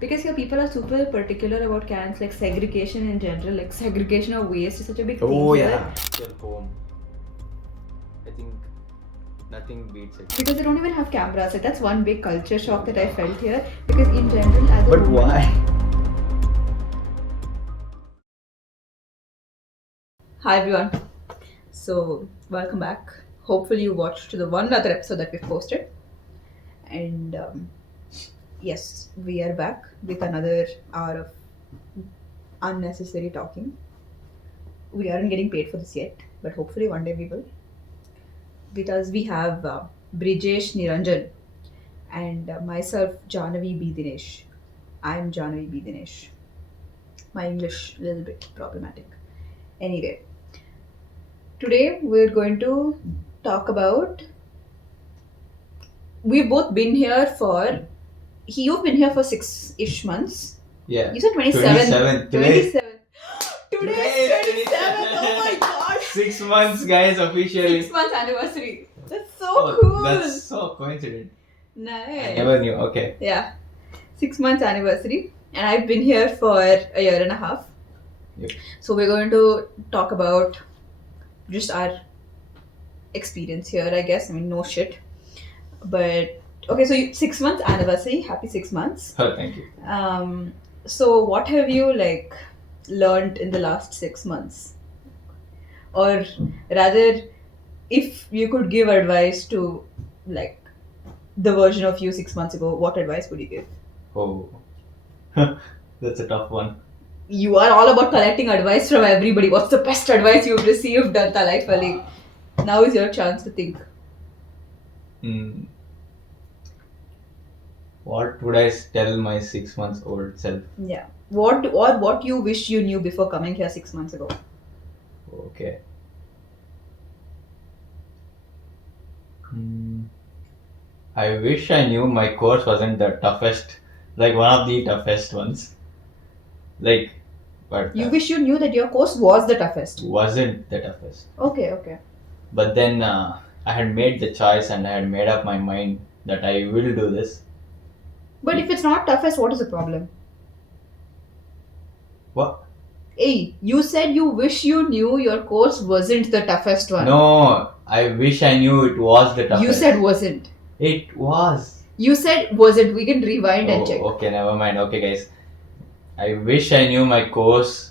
Because here people are super particular about cans, like segregation in general, like segregation of waste is such a big thing Oh here. yeah, your home. I think nothing beats it. Because they don't even have cameras. Like that's one big culture shock that I felt here. Because in general, as a But woman, why? Hi everyone. So welcome back. Hopefully you watched the one other episode that we posted. And yes, we are back with another hour of unnecessary talking. We aren't getting paid for this yet, but hopefully one day we will. Because we have Brijesh Niranjan and myself, Jahnavi B. Dinesh. I'm Jahnavi B. Dinesh. My English a little bit problematic. Anyway, today we're going to talk about. We've both been here for. You've been here for 6-ish months. Yeah. You said 27. 27. Today. 27. Today is 27. Oh my god. 6 months, guys, officially. 6 months anniversary. That's so Oh, cool. that's so coincident. Nice. I never knew. Okay. Yeah. 6 months anniversary. And I've been here for a year and a half. Yep. So we're going to talk about just our experience here, I guess. I mean, no shit. But okay, so 6 months anniversary. Happy 6 months. Oh, thank you. So what have you like learned in the last 6 months? Or rather, if you could give advice to like the version of you 6 months ago, what advice would you give? Oh, that's a tough one. You are all about collecting advice from everybody. What's the best advice you've received, Danta Life Ali? Now is your chance to think. What would I tell my 6 months old self? Yeah. What you wish you knew before coming here 6 months ago? Okay. I wish I knew my course wasn't the toughest, like one of the toughest ones. Like, but You wish you knew that your course was the toughest. wasn't the toughest. Okay. But then I had made the choice and I had made up my mind that I will do this. But if it's not toughest, what is the problem? What? Hey, you said you wish you knew your course wasn't the toughest one. No, I wish I knew it was the toughest. You said wasn't. It was. You said wasn't. We can rewind and check. Okay, never mind. Okay, guys. I wish I knew my course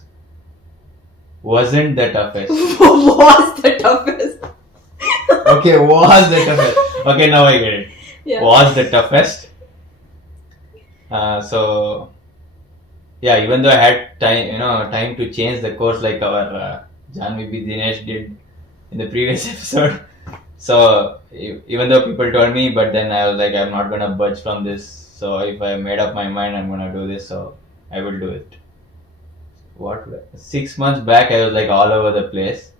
wasn't the toughest. Was the toughest. Okay, was the toughest. Okay, now I get it. Yeah. Was the toughest. So, yeah, even though I had time to change the course like our Janvi B. Dinesh did in the previous episode. So, even though people told me, but then I was like, I'm not gonna budge from this. So, if I made up my mind, I'm gonna do this. So, I will do it. 6 months back, I was like all over the place.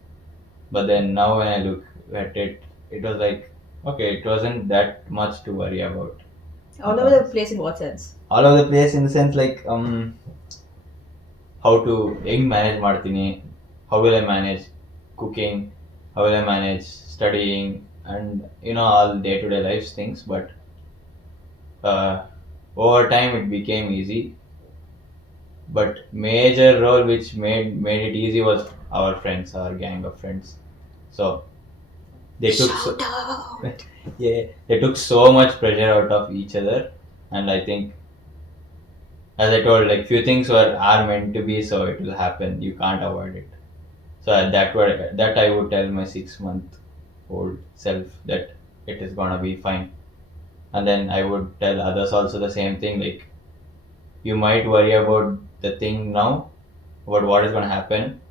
But then now when I look at it, it was like, okay, it wasn't that much to worry about. All over the place in what sense? All over the place in the sense like how to manage martini, how will I manage cooking, how will I manage studying, and all day-to-day life things. But over time it became easy. But major role which made it easy was our friends, our gang of friends. So they took they took so much pressure out of each other, and I think, as I told, like few things are meant to be, so it will happen. You can't avoid it. So that I would tell my 6 month old self that it is gonna be fine, and then I would tell others also the same thing. Like, you might worry about the thing now, about what is gonna happen,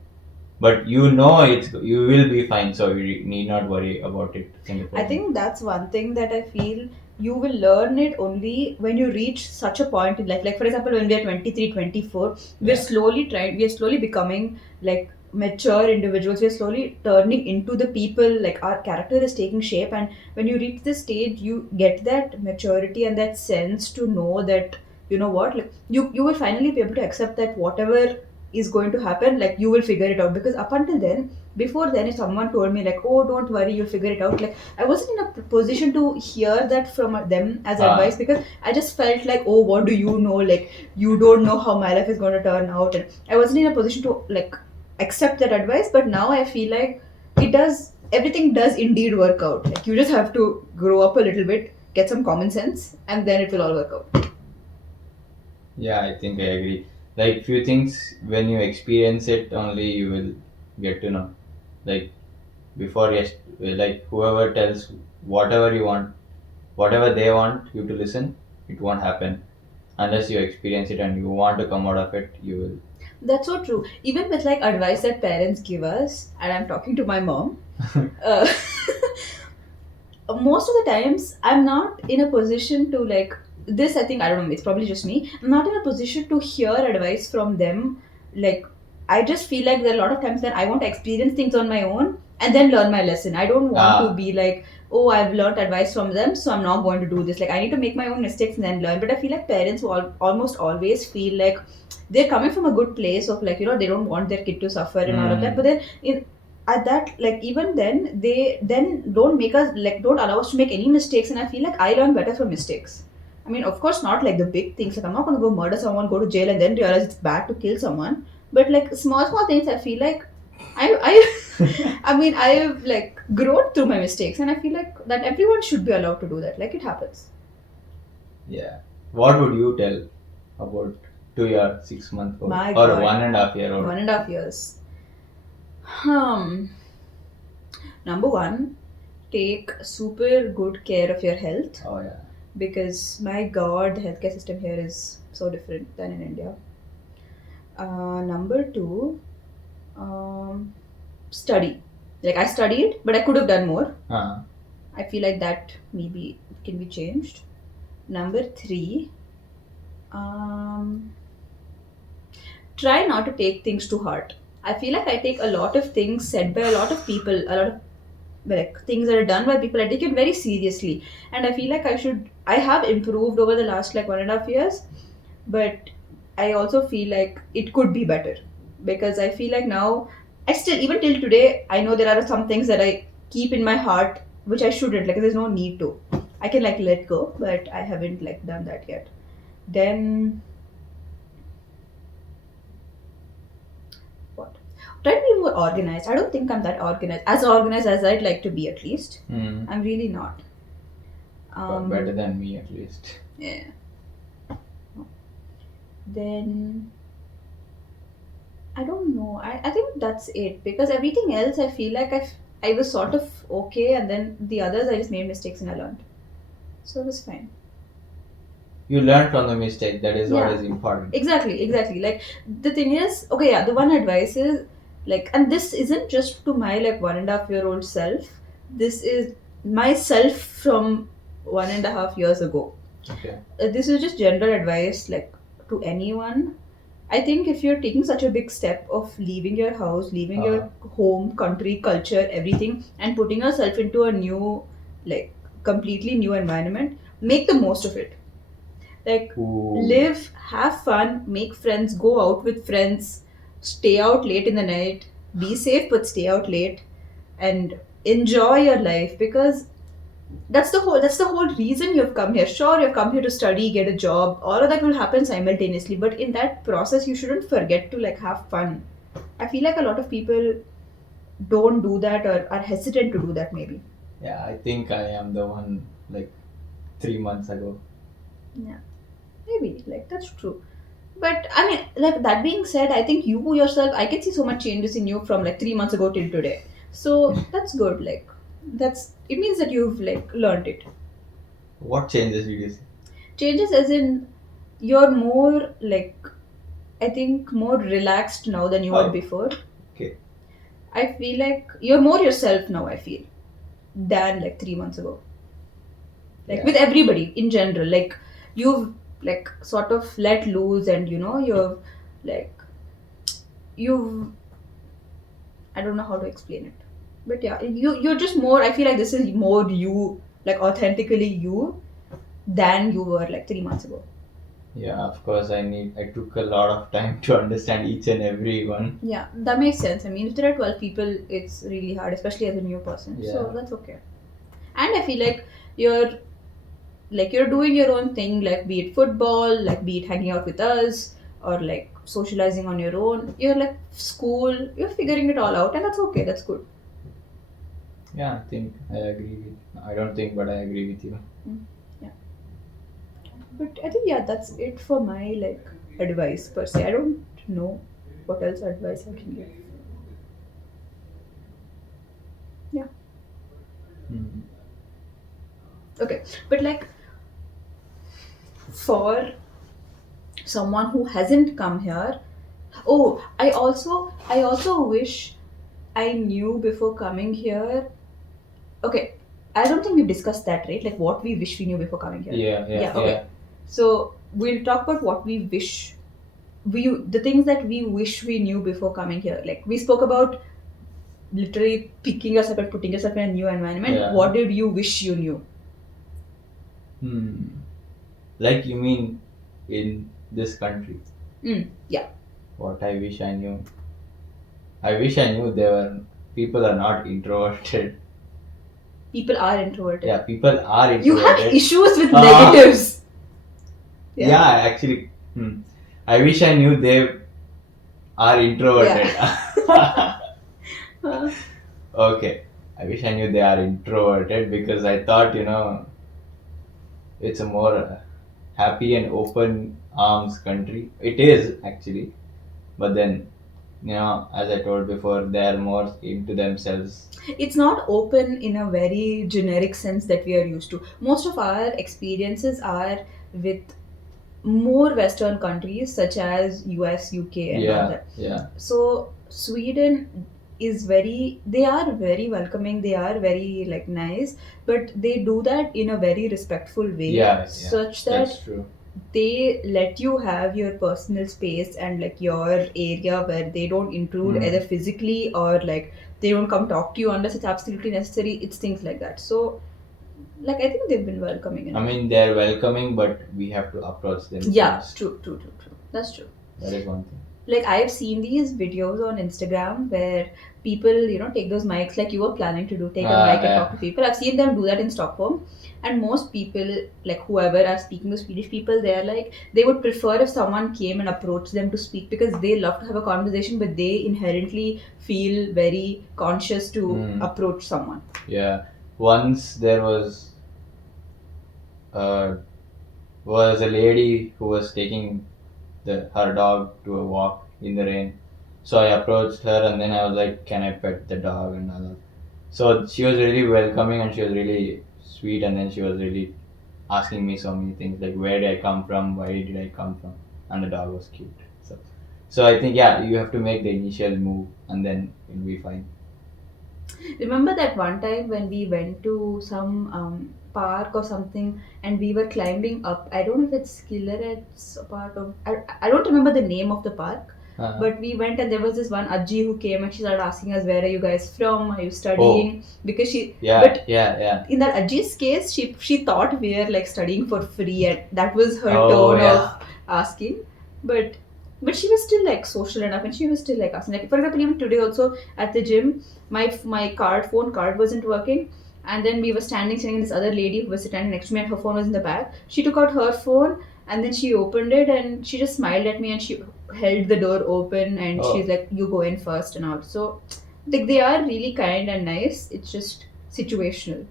but you will be fine. So you need not worry about it. I think that's one thing that I feel you will learn it only when you reach such a point in life. Like, for example, when we are 23, 24, we're slowly becoming like mature individuals. We're slowly turning into the people, like our character is taking shape. And when you reach this stage, you get that maturity and that sense to know that, you know what, like you will finally be able to accept that whatever is going to happen, like you will figure it out. Because up until then, Before then, if someone told me like, "Oh, don't worry, you'll figure it out," like I wasn't in a position to hear that from them as advice, Ah, because I just felt like, "Oh, what do you know? Like you don't know how my life is going to turn out," and I wasn't in a position to like accept that advice. But now I feel like it does. Everything does indeed work out. Like you just have to grow up a little bit, get some common sense, and then it will all work out. yeah, I think I agree. Like few things when you experience it only you will get to know. Like before, yes, like whoever tells whatever you want, whatever they want you to listen, it won't happen unless you experience it and you want to come out of it. You That's so true. Even with like advice that parents give us, and I'm talking to my mom. will. Uh, most of the times I'm not in a position to like this. I think I don't know, it's probably just me. I'm not in a position to hear advice from them. Like I just feel like there are a lot of times that I want to experience things on my own and then learn my lesson. I don't want to Ah, be like, oh, I've learned advice from them, so I'm not going to do this. Like I need to make my own mistakes and then learn. But I feel like parents almost always feel like they're coming from a good place of like, they don't want their kid to suffer and all of that. But mm, then at that, like even then they then don't make us like don't allow us to make any mistakes, and I feel like I learn better from mistakes. I mean, of course not like the big things, like I'm not going to go murder someone, go to jail, and then realize it's bad to kill someone. But like small things, I feel like I I mean, I've like grown through my mistakes, and I feel like that everyone should be allowed to do that. Like it happens. yeah. What would you tell about 2 year, 6 month old My or god, 1.5 year old? 1.5 years. Number one, take super good care of your health, Oh yeah. because my god, the healthcare system here is so different than in India. Number two, um, study. Like I studied, but I could have done more. Ah, I feel like that maybe can be changed. Number three, um, try not to take things to heart. I feel like I take a lot of things said by a lot of people, a lot of like things that are done by people, I take it very seriously, and I feel like I have improved over the last like 1.5 years, but I also feel like it could be better, because I feel like now I still, even till today, I know there are some things that I keep in my heart which I shouldn't, like there's no need to. I can like let go, but I haven't like done that yet. Then what? Try to be more organized. I don't think I'm that organized as I'd like to be, at least. mm, I'm really not. better Um, than me at least. yeah. Then I don't know. I think that's it, because everything else I feel like I was sort of okay, and then the others I just made mistakes and I learned. So it was fine. You learn from the mistake. That is what Yeah. is important. Exactly. Like the thing is, okay, yeah, the one advice is like, and this isn't just to my like 1.5 year old self. This is myself from 1.5 years ago. Okay. This is just general advice like to anyone. I think if you're taking such a big step of leaving your house, leaving Uh, your home, country, culture, everything, and putting yourself into a new, like, completely new environment, make the most of it. Like, ooh. live, have fun, make friends, go out with friends, stay out late in the night, be safe, but stay out late, and enjoy your life, because that's the whole reason you've come here. Sure, you've come here to study, get a job, all of that will happen simultaneously, but in that process you shouldn't forget to like have fun. I feel like a lot of people don't do that, or are hesitant to do that, maybe. Yeah, I think I am the one like 3 months ago. Yeah, maybe, like that's true. But I mean, like that being said, I think you yourself, I can see so much changes in you from like 3 months ago till today, so that's good. Like that's it means that you've like learned it. What changes did you see? Changes as in you're more like, I think, more relaxed now than you were Oh, before. okay. I feel like you're more yourself now, I feel, than like 3 months ago. Like Yeah. with everybody in general. Like you've like sort of let loose, and you've like you've I don't know how to explain it. But yeah, you're just more, I feel like this is more you, like authentically you, than you were like 3 months ago. Yeah, of course. I took a lot of time to understand each and every one. Yeah, that makes sense. I mean, if there are 12 people, it's really hard, especially as a new person. So Yeah. that's okay. And I feel you're you're doing your own thing, like be it football, like be it hanging out with us, or like socializing on your own. You're like school, you're figuring it all out, and that's okay. That's good. Yeah, I think I agree with. I don't think, but I agree with you. Mm, yeah. But I think yeah, that's it for my advice per se. I don't know what else advice I can give. Yeah. Hmm. Okay. But for someone who hasn't come here, oh, I also wish I knew before coming here. Okay, I don't think we've discussed that, right? Like what we wish we knew before coming here. Yeah, yeah, Yeah. yeah. Okay. So we'll talk about what we wish the things that we wish we knew before coming here. Like we spoke about literally picking yourself and putting yourself in a new environment. Yeah. What did you wish you knew? Hmm. Like you mean in this country? Yeah. What I wish I knew. I wish I knew there were people are not introverted. People are introverted. Yeah, people are You have introverted. issues with Uh, negatives. yeah, Yeah. actually, I wish I knew they are introverted. Yeah. Uh, Okay, I wish I knew they are introverted because I thought it's a more happy and open arms country. It is actually, but then as I told before, they are more into themselves. it's not open in a very generic sense that we are used to. Most of our experiences are with more Western countries such as US, UK, and all Yeah, that. yeah, So Sweden is they are very welcoming, they are very nice, but they do that in a very respectful way, yeah, yeah. such That's that true. they let you have your personal space and your area where they don't intrude either Hmm. physically or they don't come talk to you unless it's absolutely necessary. It's things like that. So I think they've been welcoming I enough. mean, they're welcoming, but we have to approach them Yeah, first. true, true, true, true. That's true. That is one thing. I've seen these videos on Instagram where people, take those mics like you were planning to do, take a mic and talk to Yeah, people. I've seen them do that in Stockholm. And most people, whoever are speaking to Swedish people, they're they would prefer if someone came and approached them to speak because they love to have a conversation, but they inherently feel very conscious to mm, approach someone. yeah. Once there uh, was a lady who was taking her dog to a walk in the rain. So I approached her and then I was like, "Can I pet the dog?" and all that. So she was really welcoming and she was really sweet, and then she was really asking me so many things like, "Where did I come from? Why did I come from?" And the dog was cute. So I think yeah, you have to make the initial move and then it'll be fine. Remember that one time when we went to some park or something and we were climbing up? I don't know if it's Killeret's part of. I don't remember the name of the park, Uh, but we went and there was this one Ajji who came and she started asking us, "Where are you guys from? Are you oh, studying?" Because yeah, but yeah, yeah. in that Ajji's case, she thought we were studying for free, and that was her Oh, tone of yeah. asking. But she was still social enough, and she was still asking. For example, even today also at the gym, my phone card wasn't working, and then we were standing, and this other lady who was standing next to me, and her phone was in the back. She took out her phone and then she opened it, and she just smiled at me, and she held the door open, and she's Oh, like, "You go in first," and all. So they are really kind and nice. It's just situational.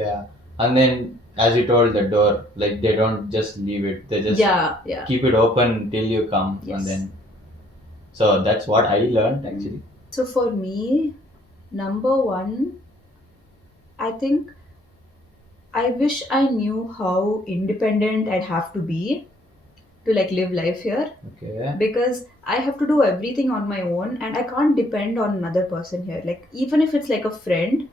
yeah. And then, as you told, the door, like they don't just leave it; they just Yeah, yeah. keep it open till you come, and Yes. then. So that's what I learned actually. So for me, number one, I think I wish I knew how independent I'd have to be to live life here, Okay. because I have to do everything on my own and I can't depend on another person here. Even if it's a friend,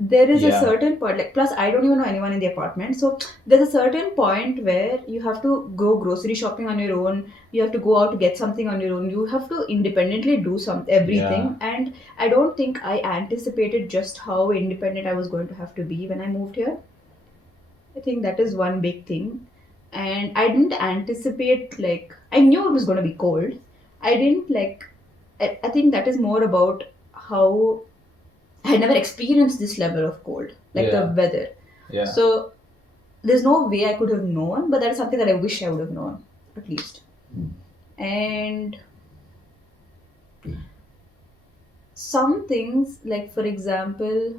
there is a Yeah. certain point, plus I don't even know anyone in the apartment, so there's a certain point where you have to go grocery shopping on your own, you have to go out to get something on your own, you have to independently do Yeah. everything, and I don't think I anticipated just how independent I was going to have to be when I moved here. I think that is one big thing. and I didn't anticipate, like, I knew it was going to be cold. I didn't like, I think that is more about how I had never experienced this level of cold, like the Yeah. weather. Yeah. So there's no way I could have known, but that's something that I wish I would have known, at least. And some things, like for example,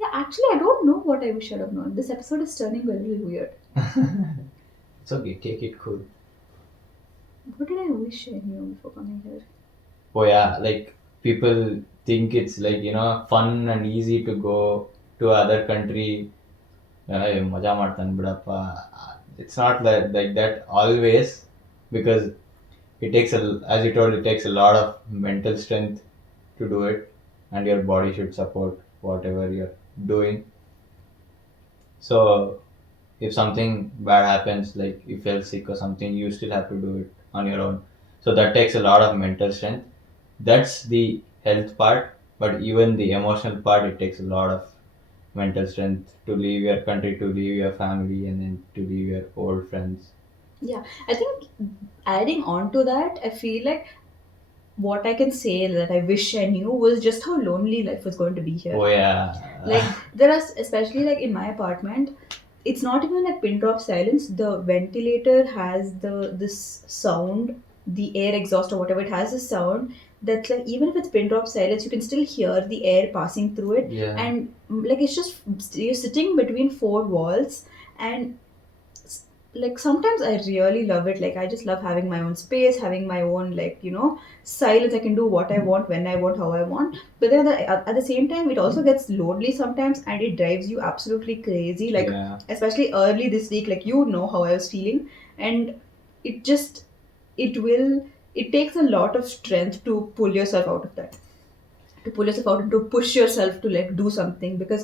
yeah, actually, I don't know what I wish I'd have known. This episode is turning a little weird. It's okay. Take it cool. What did I wish I knew before coming here? Oh yeah, like people think it's like fun and easy to go to other country. ಮಜಾ ಮಾಡ್ತಾನೆ ಬಿಡಪ್ಪ. It's not like that always, because it takes as you told, it takes a lot of mental strength to do it, and your body should support whatever you're doing. So if something bad happens, like you feel sick or something, you still have to do it on your own. So that takes a lot of mental strength. That's the health part, but even the emotional part, it takes a lot of mental strength to leave your country, to leave your family, and then to leave your old friends. Yeah, I think adding on to that, I feel like what I can say that I wish I knew was just how lonely life was going to be here. Oh yeah. Like there are, especially like in my apartment, it's not even like pin drop silence. The ventilator has this sound, the air exhaust or whatever, it has a sound that's like, even if it's pin drop silence, you can still hear the air passing through it. Yeah. And like it's just, you're sitting between four walls, and like sometimes I really love it. Like I just love having my own space, having my own, like, silence. I can do what I want, when I want, how I want. But then at the same time, it also gets lonely sometimes, and it drives you absolutely crazy. Like Yeah. especially early this week, like how I was feeling, and it just it will it takes a lot of strength to pull yourself out of that, to pull yourself out and to push yourself to like do something. Because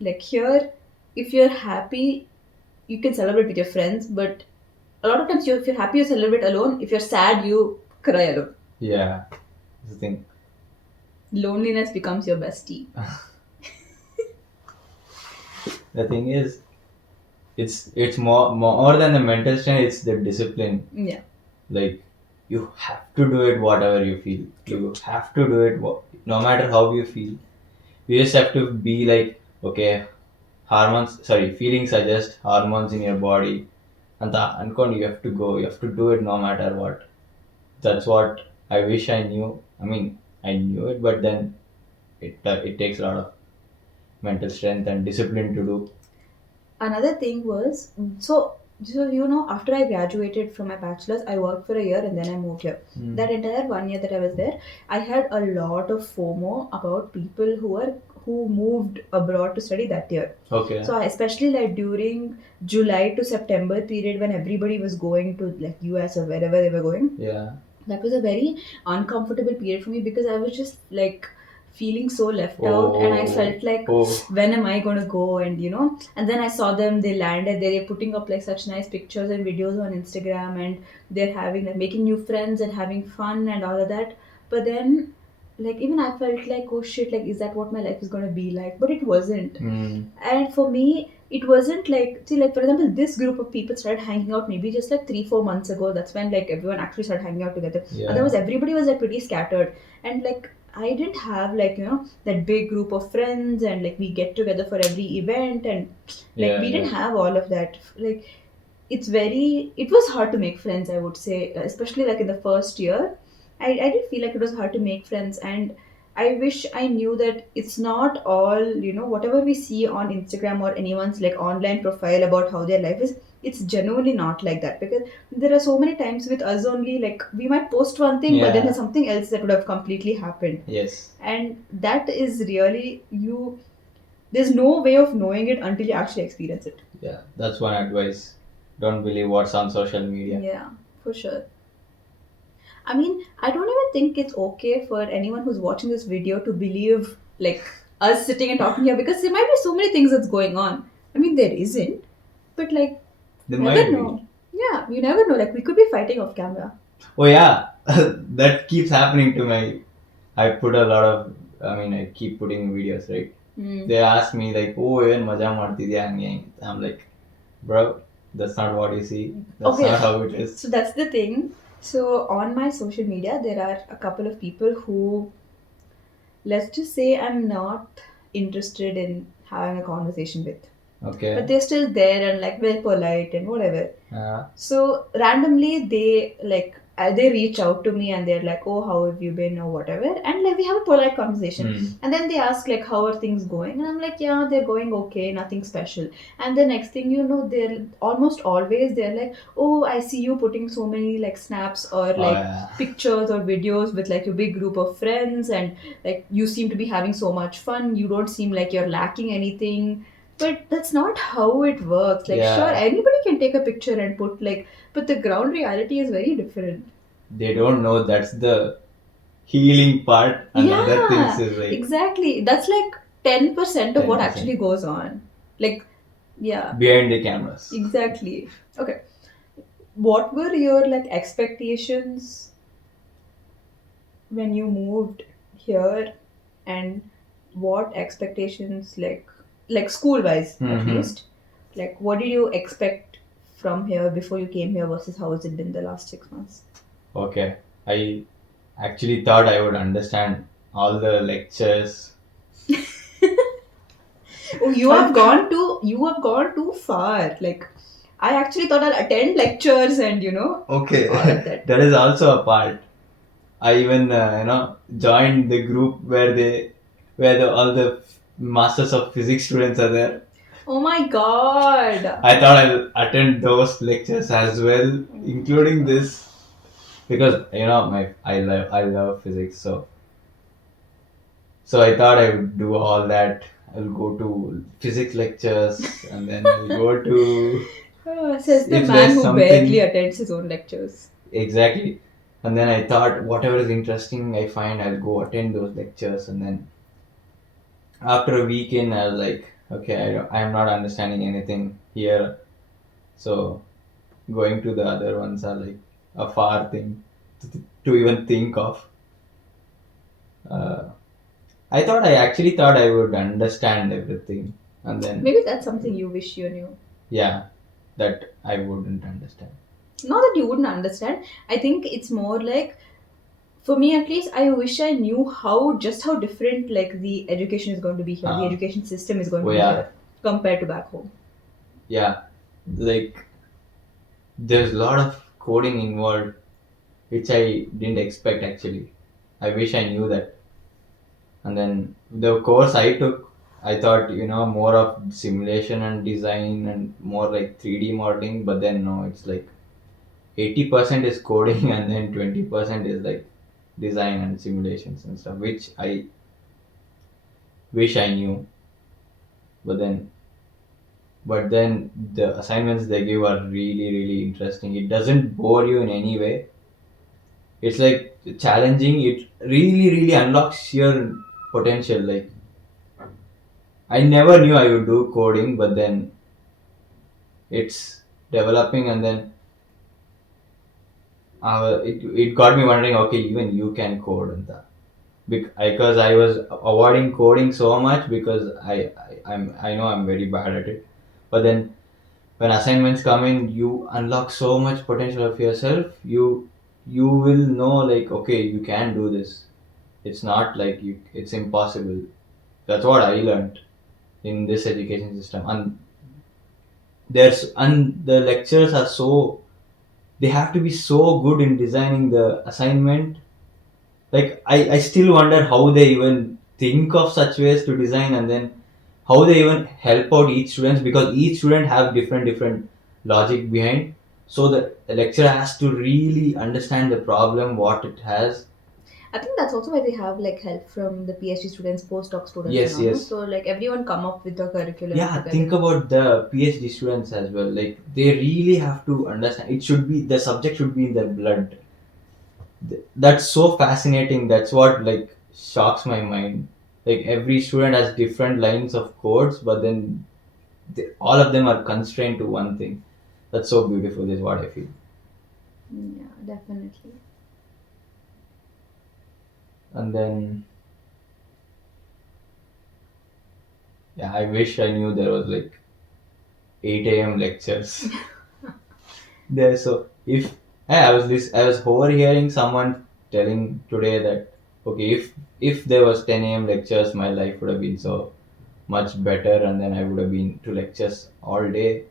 like here, if you're happy, you can celebrate with your friends, but a lot of times if you're happy, you celebrate alone. If you're sad, you cry alone. Yeah. That's the thing. Loneliness becomes your bestie. The thing is, it's more than the mental strength. It's the discipline. Yeah. Like you have to do it whatever you feel. You have to do it no matter how you feel. You just have to be like, okay, feelings are just hormones in your body, and ಅನ್ಕೊಂಡು you have to go, you have to do it no matter what. That's what I wish I knew. I mean, I knew it, but then it takes a lot of mental strength and discipline to do. Another thing was, so after I graduated from my bachelor's, I worked for a year and then I moved here. That entire 1 year that I was there, I had a lot of FOMO about people who moved abroad to study that year. Okay. So especially like during July to September period, when everybody was going to like US or wherever they were going, Yeah. that was a very uncomfortable period for me, because I was just like feeling so left out, and I felt like, when am I going to go? And and then I saw them, they landed, they're putting up like such nice pictures and videos on Instagram, and they're having like making new friends and having fun and all of that. But then like even I felt like, oh shit, like is that what my life is going to be like? But it wasn't. And for me, it wasn't like, see, like for example, this group of people started hanging out maybe just like 3-4 months ago. That's when like everyone actually started hanging out together. Yeah. Otherwise everybody was like pretty scattered, and like I didn't have like that big group of friends, and like we get together for every event, and like we didn't have all of that. Like it was hard to make friends, I would say, especially like in the first year. I did feel like it was hard to make friends, and I wish I knew that it's not all, whatever we see on Instagram or anyone's like online profile about how their life is, it's genuinely not like that. Because there are so many times with us only, like we might post one thing, but then there's something else that would have completely happened. Yes. And that is really, there's no way of knowing it until you actually experience it. Yeah, that's one advice. Don't believe what's on social media. Yeah, for sure. I mean, I don't even think it's okay for anyone who's watching this video to believe like us sitting and talking here, because there might be so many things that's going on. I mean, there isn't, but like, They you might never be. know. Yeah, you never know. Like, we could be fighting off camera. Oh yeah, that keeps happening to my. I put a lot of. I mean, I keep putting videos, right? They ask me like, "Oh, even maja ಮಾಡ್ತಿದ್ಯಾ ಹಂಗೆ ಹಿಂಗೆ?" I'm like, bro, That's not what you see. That's Okay, not how it is. so that's the thing. So on my social media, there are a couple of people who, let's just say, I'm not interested in having a conversation with, but Okay. they're still there and like very polite and whatever. Uh, So randomly they reach out to me and they're like, "Oh, how have you been?" or whatever, and like we have a polite conversation. hmm. And then they ask like, "How are things going?" And I'm like, "Yeah, they're going okay, nothing special." And the next thing you know, they're almost always they're like, "Oh, I see you putting so many like snaps or Oh like yeah. pictures or videos with like your big group of friends, and like you seem to be having so much fun. You don't seem like you're lacking anything." But that's not how it works. Like, sure, Yeah. anybody can take a picture and put like, but the ground reality is very different. They don't know that's the healing part, and other things Yeah, is like exactly. That's like 10% of what 10% actually goes on. Like, yeah, behind the cameras. exactly. Okay. What were your like expectations when you moved here, and what expectations like school wise at Mm-hmm. least, like what did you expect from here before you came here versus how has it been the last 6 months? Okay. I actually thought I would understand all the lectures. Oh, you have gone too far. Like, I actually thought I'll attend lectures and all of Okay, that. that is also a part. I even joined the group where all the masters of physics students are there. Oh my god. I thought I'll attend those lectures as well, Oh my including god. this because my I love physics. So I thought I would do all that. I'll go to physics lectures and then I'll go to Says the if man there's who barely something attends his own lectures. exactly. And then I thought whatever is interesting I find I'll go attend those lectures, and then after a week in I was like, okay, I'm not understanding anything here. So going to the other ones are like a far thing to even think of. Uh, I actually thought I would understand everything, and then Maybe that's something you wish you knew. yeah, that I wouldn't understand. Not that you wouldn't understand. I think it's more like, for me at least, I wish I knew how different like the education is going to be here, the Uh, education system is going oh to be yeah, here compared to back home. yeah, like there's a lot of coding involved, which I didn't expect actually. I wish I knew that. And then the course I took, I thought more of simulation and design and more like 3D modeling, but then no, it's like 80% is coding and then 20% is like design and simulations and stuff, which I wish I knew. But then the assignments they give are really really interesting. It doesn't bore you in any way. It's like challenging. It really really unlocks your potential. Like I never knew I would do coding, but then it's developing, and then it got me wondering, okay, even you can code and that. Because I was avoiding coding so much because I know I'm very bad at it. But then when assignments come in, you unlock so much potential of yourself. You will know like, okay, you can do this. It's not like it's impossible. That's what I learned in this education system. And the lectures are so, they have to be so good in designing the assignment. Like I still wonder how they even think of such ways to design, and then how they even help out each student, because each student have different logic behind. So the lecturer has to really understand the problem what it has. I think that's also why they have like help from the PhD students, postdoc students, and Yes, all. No? yes. So like everyone come up with the curriculum Yeah, think together. about the PhD students as well. Like they really have to understand. It should be, the subject should be in their blood. That's so fascinating. That's what like shocks my mind. Like every student has different lines of codes, but then all of them are constrained to one thing. That's so beautiful, is what I feel. Yeah, definitely. And then yeah, I wish I knew there was like 8 a.m. lectures. there. So if I was overhearing someone telling today that okay, if there was 10 a.m. lectures, my life would have been so much better, and then I would have been to lectures all day.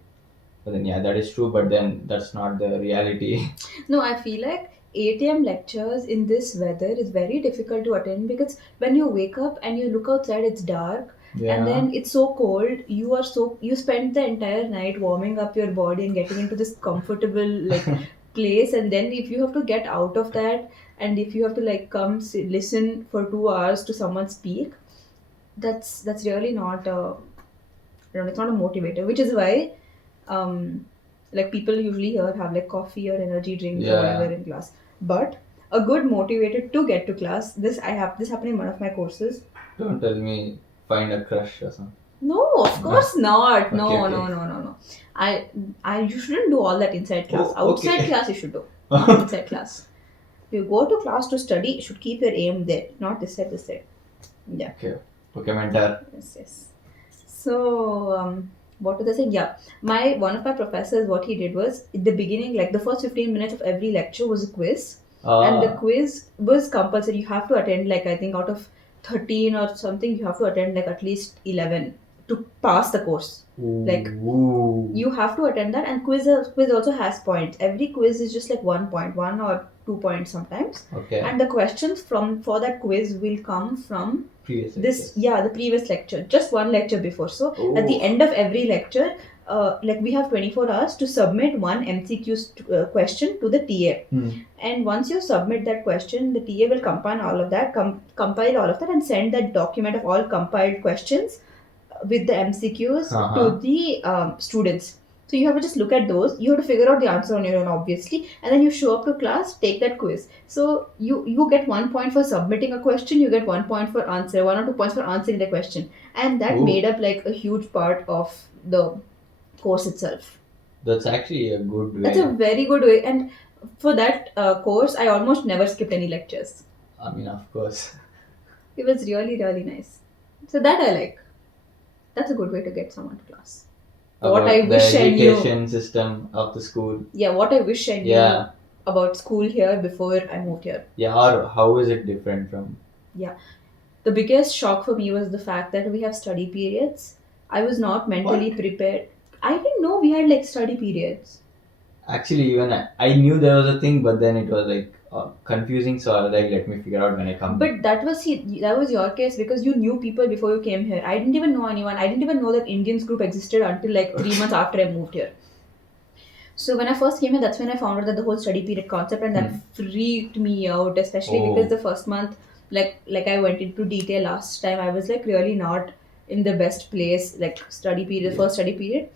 But then yeah, that is true. But then that's not the reality. No, I feel like 8 a.m. lectures in this weather is very difficult to attend because when you wake up and you look outside, it's dark and Yeah. then it's so cold. You spend the entire night warming up your body and getting into this comfortable like place, and then if you have to get out of that and if you have to like listen for 2 hours to someone speak, that's really not it's not a motivator, which is why um like people usually here have like coffee or energy drinks or whatever Yeah. in class. But a good motivator to get to class, this happened in one of my courses. Don't tell me find a crush or something. No, of No. course not. Okay. No, no, Okay. no, no, no. I you shouldn't do all that inside class. Oh. Outside Okay. class you should do, not inside class. You go to class to study, you should keep your aim there, not this side. Yeah. Okay. Okay, mentor. Yes, yes. So, what was I saying? Yeah, my one of my professors, what he did was in the beginning, like the first 15 minutes of every lecture was a quiz, and the Ah. quiz was compulsory. You have to attend like I think out of 13 or something, you have to attend like at least 11 to pass the course. Like Ooh. you have to attend that, and quiz also has points. Every quiz is just like 1 point, 1 or 2 points sometimes, Okay. and the questions from for that quiz will come from Previous this lectures. yeah the previous lecture, just one lecture before. So at the Oh. end of every lecture, like we have 24 hours to submit one MCQ question to the TA. And once you submit that question, the TA will compile all of that and send that document of all compiled questions with the MCQs to Uh-huh. the students. So you have to just look at those. You have to figure out the answer on your own, obviously, and then you show up to class, take that quiz. So you get 1 point for submitting a question. You get 1 point for answer, 1 or 2 points for answering the question, and that Ooh. made up like a huge part of the course itself. That's actually a good That's a way. very good way, and for that course, I almost never skipped any lectures. I mean, of course. It was really really nice. So that I like. That's a good way to get someone to class. What I About the wish I knew. education system of the school. Yeah, what I wish I knew Yeah. about school here before I moved here. Yeah, or how is it different from? Yeah. The biggest shock for me was the fact that we have study periods. I was not mentally What? prepared. I didn't know we had like study periods. Actually, even I knew there was a thing, but then it was like confusing. So I was like, let me figure out when I come. But that was your case because you knew people before you came here. I didn't even know anyone. I didn't even know that Indians group existed until like 3 months after I moved here. So when I first came here, that's when I found out that the whole study period concept, and that freaked me out, especially because Oh. the first month, like I went into detail last time, I was like really not in the best place, like study period, Yeah. first study period.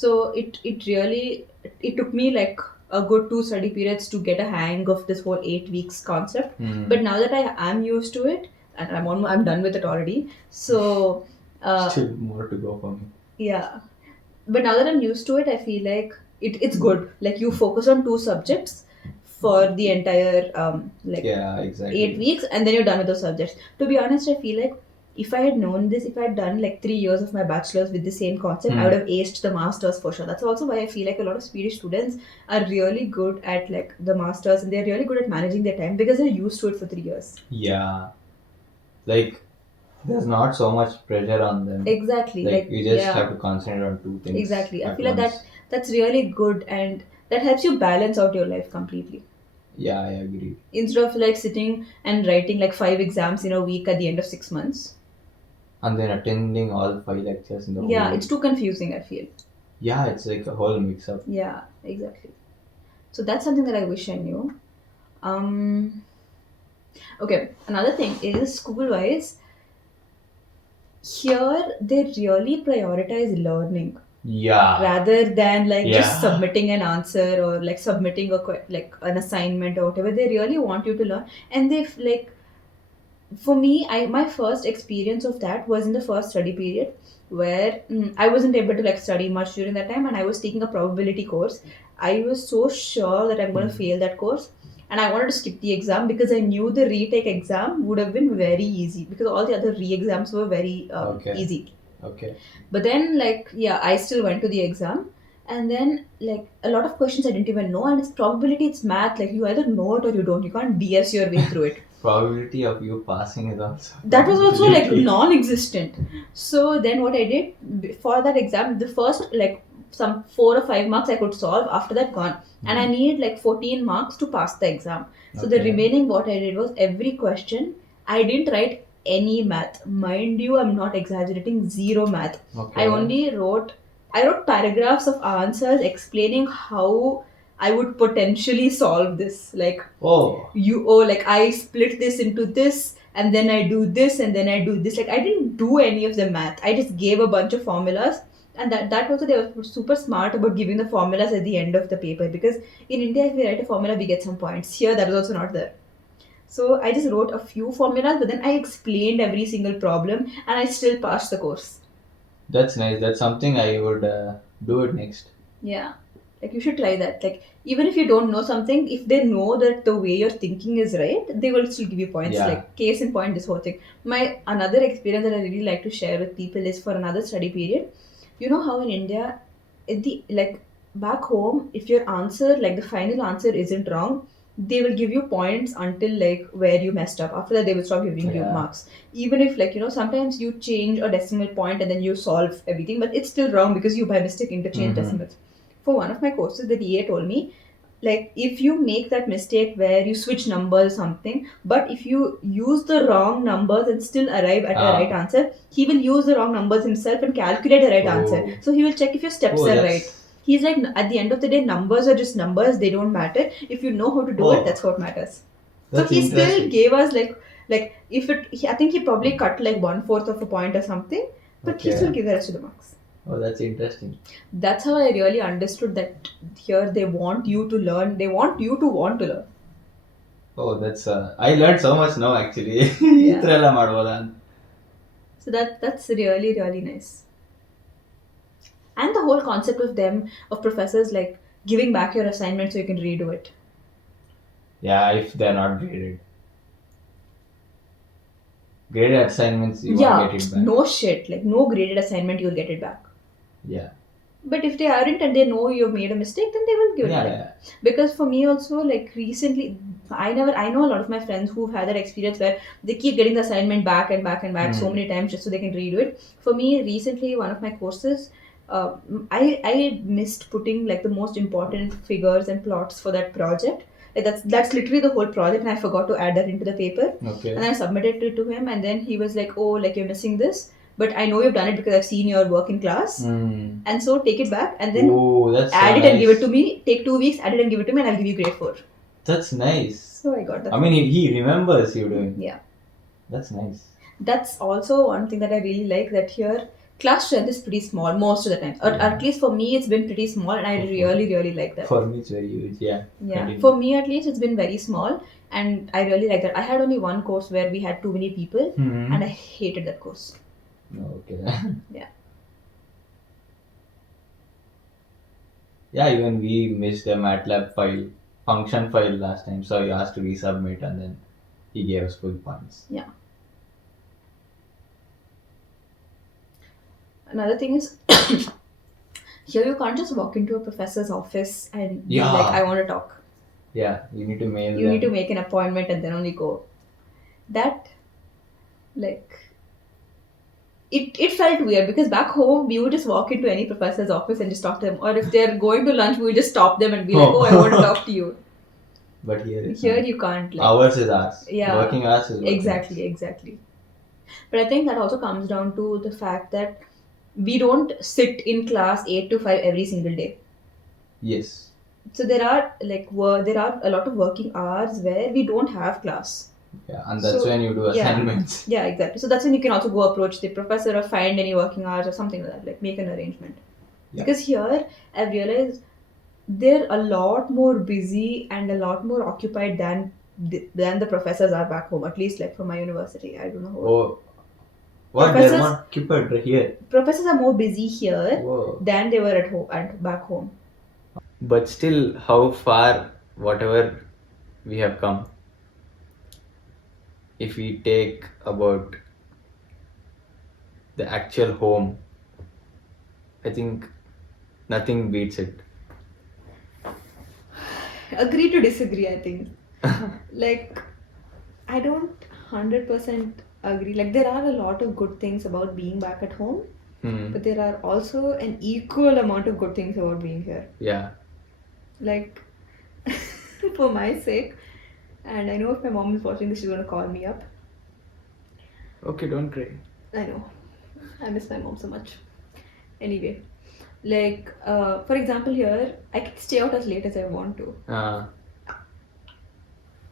So it really it took me like a good 2 study periods to get a hang of this whole 8 weeks concept. But now that I am used to it, and I'm done with it already. So Still more to go for me. yeah, but now that I'm used to it, I feel like it's good. Like you focus on 2 subjects for the entire Yeah, exactly. 8 weeks, and then you're done with those subjects. To be honest, I feel like if I had known this, if I had done like 3 years of my bachelor's with the same concept, I would have aced the masters for sure. That's also why I feel like a lot of Swedish students are really good at like the masters, and they're really good at managing their time because they're used to it for 3 years. Yeah, like there's not so much pressure on them. Exactly. Like you just yeah. have to concentrate on two things. Exactly. I at feel like once. that's really good, and that helps you balance out your life completely. Yeah, I agree. Instead of like sitting and writing like 5 exams in a week at the end of 6 months. And then attending all 5 lectures in the whole Yeah, week. it's too confusing, I feel. Yeah, it's like a whole mix up. Yeah, exactly. So that's something that I wish I knew. Um okay, another thing is school wise, here they really prioritize learning Yeah. rather than like just Yeah. submitting an answer or like submitting like an assignment or whatever. They really want you to learn, and they like for me, I my first experience of that was in the first study period where I wasn't able to like study much during that time, and I was taking a probability course. I was so sure that I'm going to fail that course, and I wanted to skip the exam because I knew the retake exam would have been very easy because all the other re-exams were very Okay. easy. Okay. But then, like, yeah, I still went to the exam, And then like a lot of questions I didn't even know, and it's probability, it's math. Like you either know it or you don't. You can't BS your way through it. Probability of you passing is also That was also like probability. non-existent. So then what I did for that exam, the first like some 4 or 5 marks I could solve. After that, gone. And I need like 14 marks to pass the exam. So the Okay. remaining, what I did was every question I didn't write any math. Mind you, I'm not exaggerating. Zero math. I Okay. only wrote I wrote paragraphs of answers explaining how I would potentially solve this. Like Oh, like I split this into this, and then I do this, and then I do this. Like I didn't do any of the math. I just gave a bunch of formulas. And that also, they were super smart about giving the formulas at the end of the paper, because in India, if we write a formula, we get some points. Here that is also not there. So I just wrote a few formulas, but then I explained every single problem, and I still passed the course. that's nice. That's something I would do it next. Yeah. Like you should try that. Like even if you don't know something, if they know that the way you're thinking is right, they will still give you points. Yeah. Like case in point, this whole thing. My another experience that I really like to share with people is for another study period. You know how in India, in the like back home, if your answer, like the final answer isn't wrong, they will give you points until like where you messed up. After that, they will stop giving you Yeah. marks. Even if like sometimes you change a decimal point and then you solve everything, but it's still wrong because you by mistake interchange Mm-hmm. decimals. For one of my courses, the DA told me, like if you make that mistake where you switch numbers or something, but if you use the wrong numbers and still arrive at a right Ah. answer, he will use the wrong numbers himself and calculate the right answer. Oh. So he will check if your steps Oh, are right. that's. He's like, at the end of the day, numbers are just numbers, they don't matter. If you know how to do it, Oh, that's what matters. So that's he still interesting. gave us like if I think he probably cut like 1/4 of a point or something, but he still Okay. gave the rest of the marks. Oh, that's interesting. That's how I really understood that here they want you to learn. They want you to want to learn. Oh, that's. I learned so much now actually. Yeah. ಇದ್ರೆಲ್ಲ ಮಾಡ್ಬೋದಾ ಅಂತ. So that's really really nice. And the whole concept of them of professors like giving back your assignment so you can redo it. Yeah, if they're not graded. Graded assignments, you won't Yeah, get it back. no shit. Like no graded assignment, you'll get it back. Yeah. But if they aren't and they know you've made a mistake, then they will give it Yeah, like. yeah. Because for me also, like recently, I know a lot of my friends who've had that experience where they keep getting the assignment back and back and back so Hmm. many times just so they can redo it. For me, recently, one of my courses, I missed putting like the most important figures and plots for that project. Like that's literally the whole project, and I forgot to add that into the paper. And Okay. then I submitted it to him, and then he was like, "Oh, like you're missing this, but I know you've done it because I've seen your work in class, Hmm. and so take it back and then Oh, that's so add it and give it to nice. me. Take 2 weeks, add it and give it to me, and I'll give you grade 4." That's nice. So I got I that mean, one. he remembers you doing. Yeah, That's nice. that's also one thing that I really like, that here class strength is pretty small most of the time, or Yeah. at least for me, it's been pretty small, and I For, for, really really like that. for me, it's very huge. Yeah. Yeah, Continue. for me at least, it's been very small, and I really like that. I had only one course where we had too many people, Hmm. and I hated that course. Okay. Yeah. Yeah, even we missed a MATLAB file, function file last time, so he asked to resubmit and then he gave us full points. Yeah. Another thing is, here you can't just walk into a professor's office and be like, I Yeah. want to talk. Yeah, you need to mail You need to them. make an appointment and then only go. That, like, it felt weird because back home we would just walk into any professor's office and just talk to them. Or if they're going to lunch, we would just stop them and be like, oh, I want to Oh. talk to you. But here you Here can't. you can't, like, Ours is ours. yeah, Working hours is working hours. exactly, exactly. But I think that also comes down to the fact that we don't sit in class 8 to 5 every single day. Yes. So there are there are a lot of working hours where we don't have class. Yeah, and that's So when you do yeah, assignments. yeah, exactly. So that's when you can also go approach the professor or find any working hours or something like that, like make an arrangement. Yeah. Because here I've realized they're a lot more busy and a lot more occupied than the professors are back home. At least like for my university, I don't know how. Oh, what? They're Professors more keeper here. professors are more busy here Whoa. than they were at home and back home. But still, how far, whatever we have come, if we take about the actual home, I think Nothing beats it. Agree to disagree, I think. Like, I don't 100% agree. Like, there are a lot of good things about being back at home, Hmm. but there are also an equal amount of good things about being here. Yeah. Like, for my sake, and I know if my mom is watching this, she's gonna call me up. Okay, don't cry. I know. I miss my mom so much. Anyway, like, for example, here, I can stay out as late as I want to.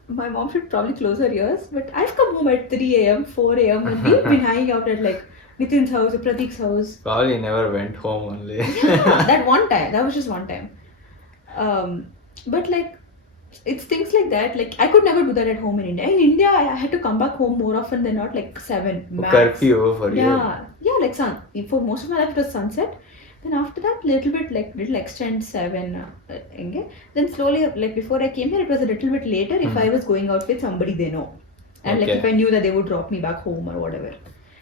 My mom should probably close her ears, but I've come home at 3 a.m., 4 a.m., and we've been hanging out at like Nitin's house or Pratik's house. Probably never went home only. Yeah, that one time. That was just one time. But like, it's things like that. Like, I could never do that at home in India. In India, I had to come back home more often than not, like 7 max. Curfew for you. Yeah, like for most of my life it was sunset. Then after that, little extend 7. Then slowly, like before I came here, it was a little bit later if I was going out with somebody they know, and like Okay. if I knew that they would drop me back home or whatever.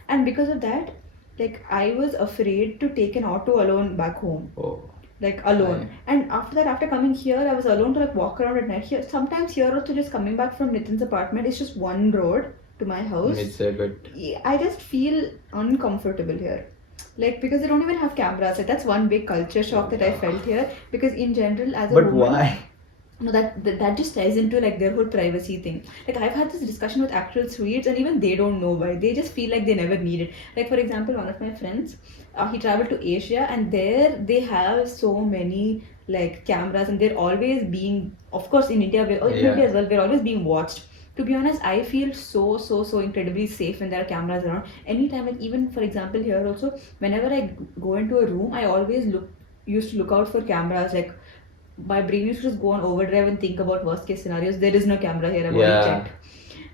And because of that, like I was afraid to take an auto alone back home. Oh. Like alone. Right. And after that, after coming here, I was alone to like walk around at night. Here, sometimes here also, just coming back from Nitin's apartment, it's just one road to my house. It's a bit. I just feel uncomfortable here. Like, because they don't even have cameras. Like, that's one big culture shock that I felt here. Because in general, as a But woman, why? no, that just ties into like their whole privacy thing. Like, I've had this discussion with actual Swedes, and even they don't know why. They just feel like they never need it. Like, for example, one of my friends, he traveled to Asia, and there they have so many like cameras, and they're always being, of course, in India, in Yeah. India as well, we're always being watched. To be honest, I feel so incredibly safe when there are cameras around. Anytime, like even for example here also, whenever I go into a room, I always used to look out for cameras. Like, my brain used to just go on overdrive and think about worst case scenarios. There is no camera here. I've already checked.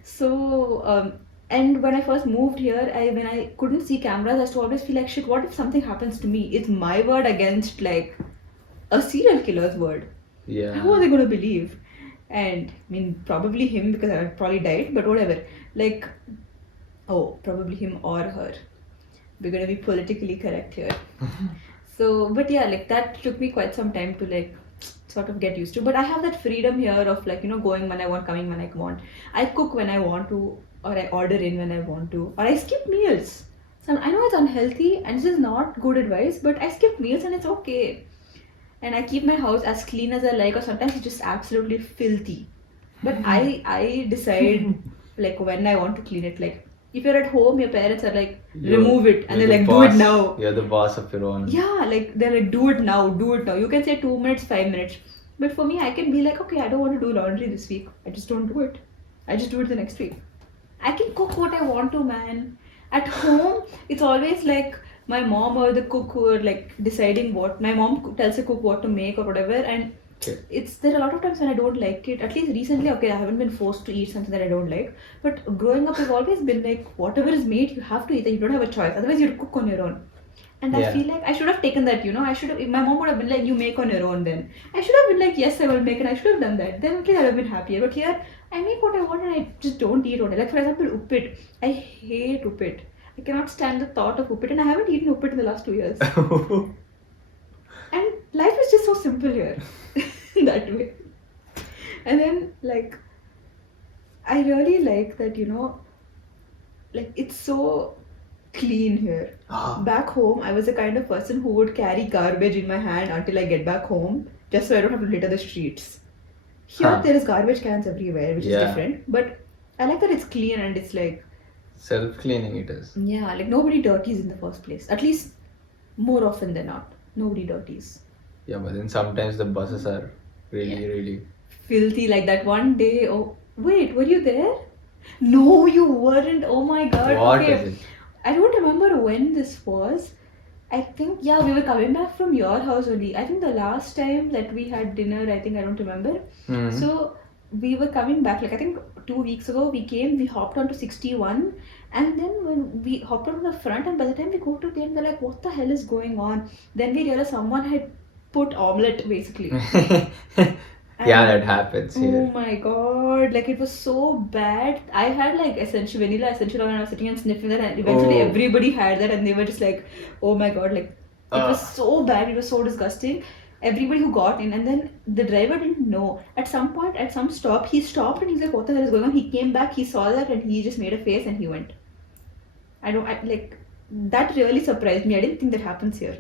So, and when I first moved here, when I couldn't see cameras, I used to always feel like, shit, what if something happens to me? It's my word against like a serial killer's word. Yeah. Who are they going to believe? And I mean, probably him, because I probably died, but whatever. Like, oh, probably him or her. We're going to be politically correct here. So, but yeah, like that took me quite some time to like sort of get used to. But I have that freedom here of like, going when I want, coming when I want. I cook when I want to, or I order in when I want to, or I skip meals. So I know it's unhealthy and this is not good advice, but I skip meals and it's okay. And I keep my house as clean as I like, or sometimes it's just absolutely filthy. But I decide like when I want to clean it. Like, if you're at home, your parents are like, remove it, and they're like, do it now. You're the boss of your own. Yeah, like they're like, do it now. You can say 2 minutes, 5 minutes. But for me, I can be like, okay, I don't want to do laundry this week. I just don't do it. I just do it the next week. I can cook what I want to, man. At home, it's always like my mom or the cook who are like deciding what. My mom tells the cook what to make or whatever, and there are a lot of times when I don't like it. At least recently, okay, I haven't been forced to eat something that I don't like. But growing up, I've always been like, whatever is made, you have to eat it. You don't have a choice. Otherwise, you cook on your own. And I feel like I should have taken that, I should have, my mom would have been like, you make on your own then. I should have been like, yes, I will make, and I should have done that. Then okay, I would have been happier. But here, I make what I want and I just don't eat what I like. For example, uppit. I hate uppit. I cannot stand the thought of uppit, and I haven't eaten uppit in the last 2 years. And life is just so simple here. That way. And then, like, I really like that, like, it's so clean here. Back home, I was the kind of person who would carry garbage in my hand until I get back home, just so I don't have to litter the streets. Here, there is garbage cans everywhere, which is different. But I like that it's clean and it's like self-cleaning it is. Yeah, like nobody dirties in the first place. At least more often than not, nobody dirties. Yeah, but then sometimes the buses are really filthy. Like that one day. Oh wait, were you there? No, you weren't. Oh my god. What is it? I don't remember when this was. I think, yeah, we were coming back from your house only. I think the last time that we had dinner, I don't remember. So we were coming back, like I think 2 weeks ago we hopped onto 61, and then when we hopped on the front, and by the time we go to the end, we're like, what the hell is going on? Then we realized someone had put omelette basically. Yeah, that happens here. Oh my god, like it was so bad. I had like vanilla essential oil, and I was sitting and sniffing that, and eventually everybody had that, and they were just like, oh my god, like It was Uh, so bad. It was so disgusting. Everybody who got in, and then the driver didn't know. At some point, at some stop, he stopped and he's like, "What the hell is going on?" He came back, he saw that, and he just made a face and he went. Like that really surprised me. I didn't think that happens here.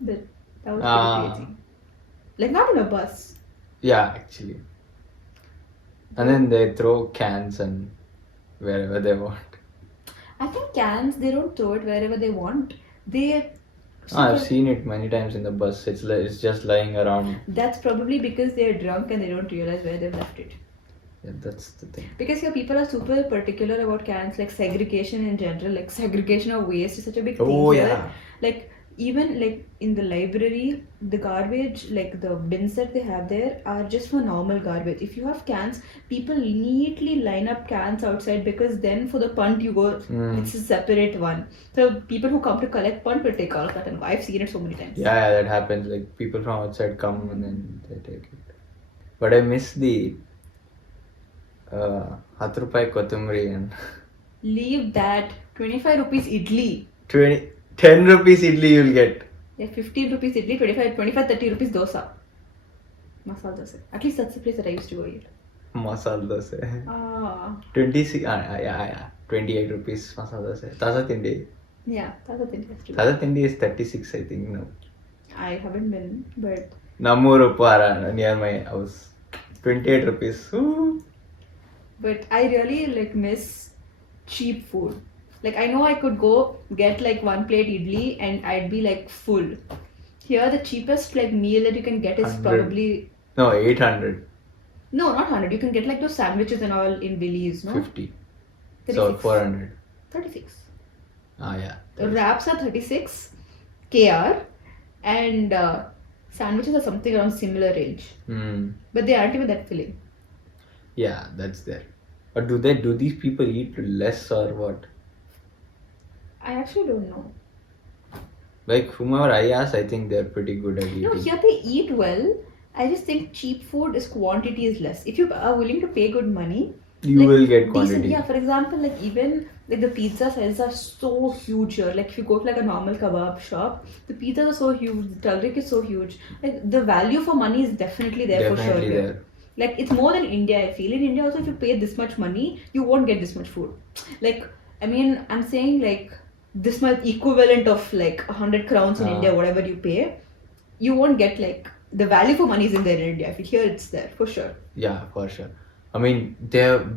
But that was pretty crazy. Like not in a bus. yeah, actually. And then they throw cans and wherever they want. I think cans, they don't throw it wherever they want. They. I've seen it many times in the bus. It's just lying around. That's probably because they're drunk and they don't realize where they've left it. Yeah, that's the thing. Because here people are super particular about cans, like segregation in general, like segregation of waste is such a big thing Oh here. yeah. Like even like in the library, the garbage, like the bins that they have there are just for normal garbage. If you have cans, people neatly line up cans outside because then for the punt you go, it's a separate one. So people who come to collect punt will take all of that, and I've seen it so many times. Yeah, that happens. Like people from outside come and then they take it. But I miss the 10 ರೂಪಾಯಿ ಕೊತ್ತಂಬರಿ and Leave that 25 rupees idli. 10 rupees idli you'll get. Yeah, 15 rupees idli, 30 rupees dosa. Masala dosa. At least that's the place that I used to go eat. Masala dosa. Ah. 26, yeah. 28 rupees masala dosa. Taza Tindi. Yeah, that's the thing. Taza Tindi is 36, I think, no. I haven't been, but. Namuru Para, near my house. 28 rupees. Ooh. But I really like miss cheap food. Like I know I could go get like one plate idli and I'd be like full. Here the cheapest like meal that you can get is 100. probably No, 800. no, not 100. You can get like those sandwiches and all in Billy's, no? 50. 36. So 400. 36. Yeah. Wraps are 36 KR and sandwiches are something around similar range. But they aren't even that filling. Yeah, that's there. But do these people eat less or what? I actually don't know. Like whomever I ask, I think they're pretty good at eating. No, here they eat well. I just think cheap food is quantity is less. If you are willing to pay good money, you like, will get decent, quantity. yeah, for example, like even like the pizza sizes are so huge here. Like if you go to like a normal kebab shop, the pizzas are so huge, the talrik is so huge. Like the value for money is definitely there for sure. Definitely Here. there. Like it's more than India, I feel. In India also, if you pay this much money, you won't get this much food. Like I mean, I'm saying like this much equivalent of like 100 crowns in India, whatever you pay, you won't get like the value for money is in there in India. I feel here it's there for sure. Yeah, for sure. I mean,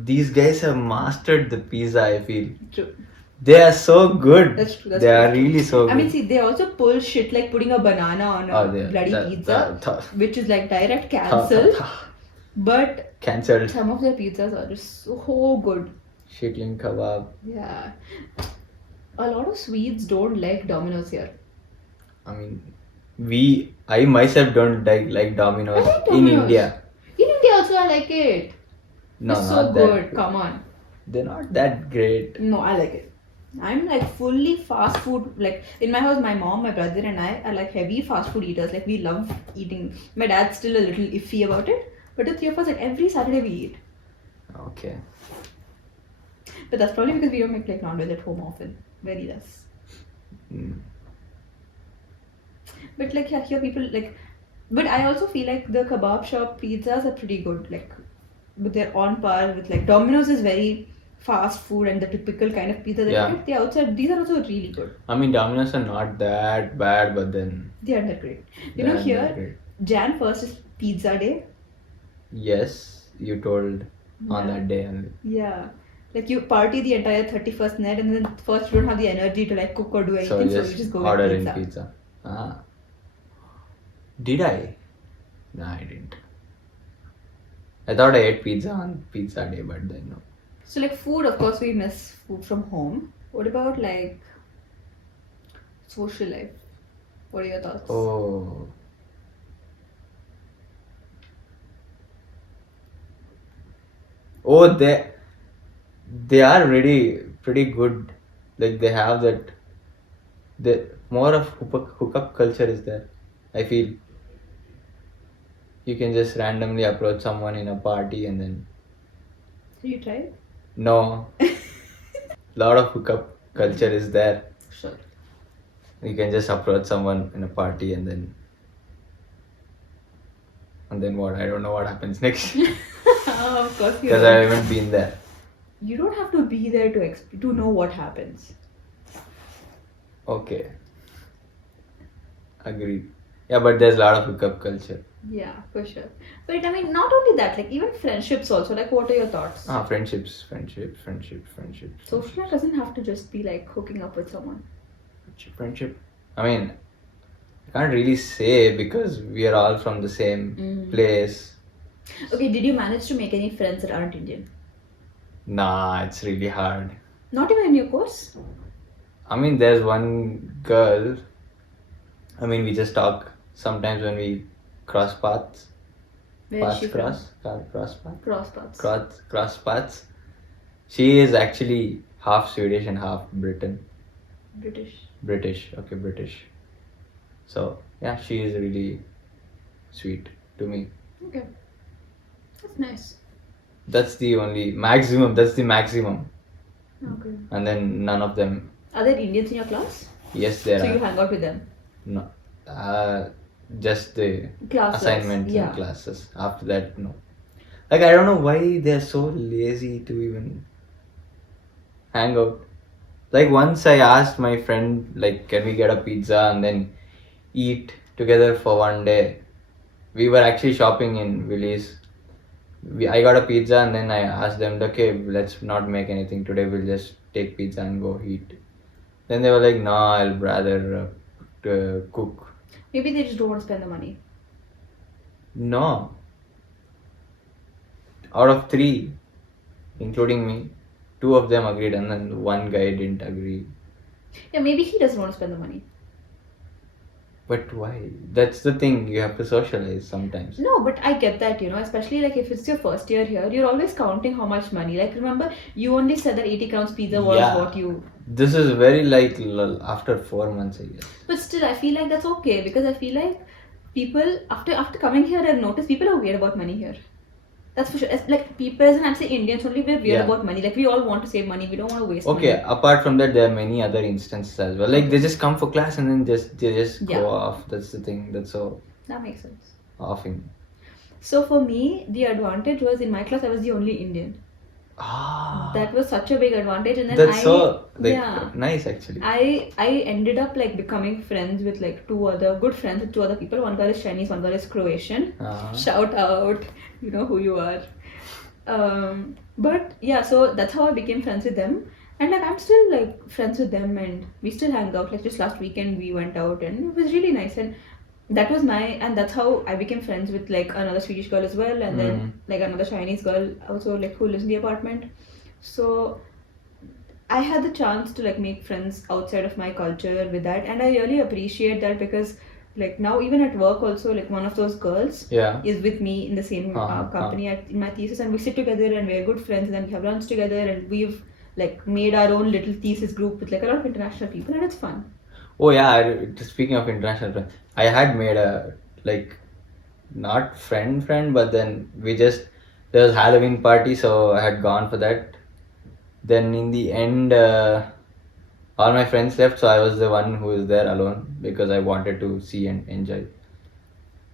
these guys have mastered the pizza. I feel. True. They are so good. That's true. They are really so good. I mean, see, they also pull shit like putting a banana on a bloody pizza, which is like direct cancel. But cancelled. Some of their pizzas are just so good. Chicken kebab. Yeah. A lot of Swedes don't like Domino's here. I mean, I myself don't like Domino's in India. In India also I like it. No, it's not so that good. Come on. They're not that great. No, I like it. I'm like fully fast food. Like in my house, my mom, my brother, and I are like heavy fast food eaters. Like we love eating. My dad's still a little iffy about it. But the three of us, like every Saturday we eat. Okay. But that's probably because we don't make like non-veg at home often. Very less. But like yeah, here people like. But I also feel like the kebab shop pizzas are pretty good. Like, but they're on par with like Domino's is very fast food and the typical kind of pizza that you get. The outside, these are also really good. I mean, Domino's are not that bad, but then they aren't that great. You know, here Jan 1st is pizza day. Yes, you told on that day only. Yeah. Like you party the entire 31st night and then first you don't have the energy to like cook or do anything, so you just go order with pizza. in pizza. Did I? No, I didn't. I thought I ate pizza on pizza day, but then no. So like food, of course we miss food from home. What about like social life? What are your thoughts? Oh, they are really pretty good. Like they have that. The more of hookup culture is there. I feel. You can just randomly approach someone in a party and then. Have you tried? No. Lot of hookup culture is there. Sure. You can just approach someone in a party and then what? I don't know what happens next Of course you because I don't. haven't been there. You don't have to be there to know what happens. Okay, agreed. Yeah, but there's a lot of hookup culture. Yeah, for sure. But I mean, not only that, like even friendships also. Like, what are your thoughts? Friendships. Social life doesn't have to just be like hooking up with someone. Friendship. I mean, I can't really say because we are all from the same place. Okay, did you manage to make any friends that aren't Indian? Nah, it's really hard. Not even in your course? I mean, there's one girl. I mean, we just talk sometimes when we cross paths. Where is she from? Cross paths. Cross paths. Cross paths. She is actually half Swedish and half British. Okay, British. So yeah, she is really sweet to me. Okay. That's nice. That's the only maximum. That's the maximum. Okay. And then none of them. Are there Indians in your class? Yes, there So are. you hang out with them? No. Just the Classes. assignments Yeah. and classes. After that, no. Like, I don't know why they're so lazy to even hang out. Like, once I asked my friend, like, can we get a pizza and then eat together for one day? We were actually shopping in Willy's. I got a pizza and then I asked them, okay, let's not make anything today. We'll just take pizza and go eat. Then they were like, no, I'll rather cook. Maybe they just don't want to spend the money. No. Out of 3, including me, 2 of them agreed and then one guy didn't agree. Yeah, maybe he doesn't want to spend the money. But why? That's the thing, you have to socialize sometimes. No, but I get that, especially like if it's your first year here, you're always counting how much money. Like, remember, you only said that 80 crowns pizza was Yeah. what you. This is very like after 4 months, I guess. But still, I feel like that's okay because I feel like people, after coming here, I've noticed people are weird about money here. That's for sure. It's like people, and I'm saying Indians only, we're weird Yeah. about money. Like, we all want to save money, we don't want to waste money. Okay, apart from that, there are many other instances as well. Like, they just come for class and then they just Yeah. go off. That's the thing. That's so That makes sense. offing. So for me, the advantage was in my class, I was the only Indian. That was such a big advantage, and then That's so like yeah. nice actually. I ended up like becoming friends with like 2 other good friends with 2 other people. One girl is Chinese, one girl is Croatian. Shout out, you know who you are. But yeah, so that's how I became friends with them. And like I'm still like friends with them, and we still hang out. Like just last weekend we went out, and it was really nice. And that's how I became friends with like another Swedish girl as well, and then like another Chinese girl also like who lives in the apartment. So I had the chance to like make friends outside of my culture with that, and I really appreciate that because like now even at work also like one of those girls Yeah. is with me in the same company in my thesis, and we sit together and we're good friends, and then we have lunch together, and we've like made our own little thesis group with like a lot of international people, and it's fun. Oh yeah, speaking of international friends, I had made a like not friend, but then there was Halloween party, so I had gone for that. Then in the end, all my friends left, so I was the one who was there alone because I wanted to see and enjoy.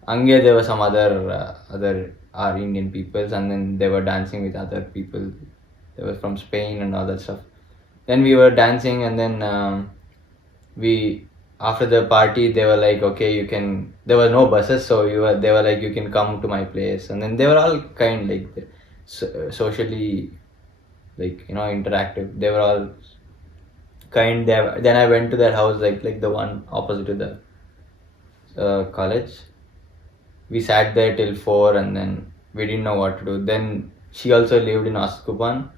Ange, there were some other our Indian peoples, and then they were dancing with other people. They were from Spain and all that stuff. Then we were dancing, and then we after the party they were like, okay, you can. There were no buses, so they were like, you can come to my place, and then they were all kind like socially, like interactive. They were all kind. Then I went to their house, like the one opposite to the college. We sat there till 4, and then we didn't know what to do. Then she also lived in Askupan,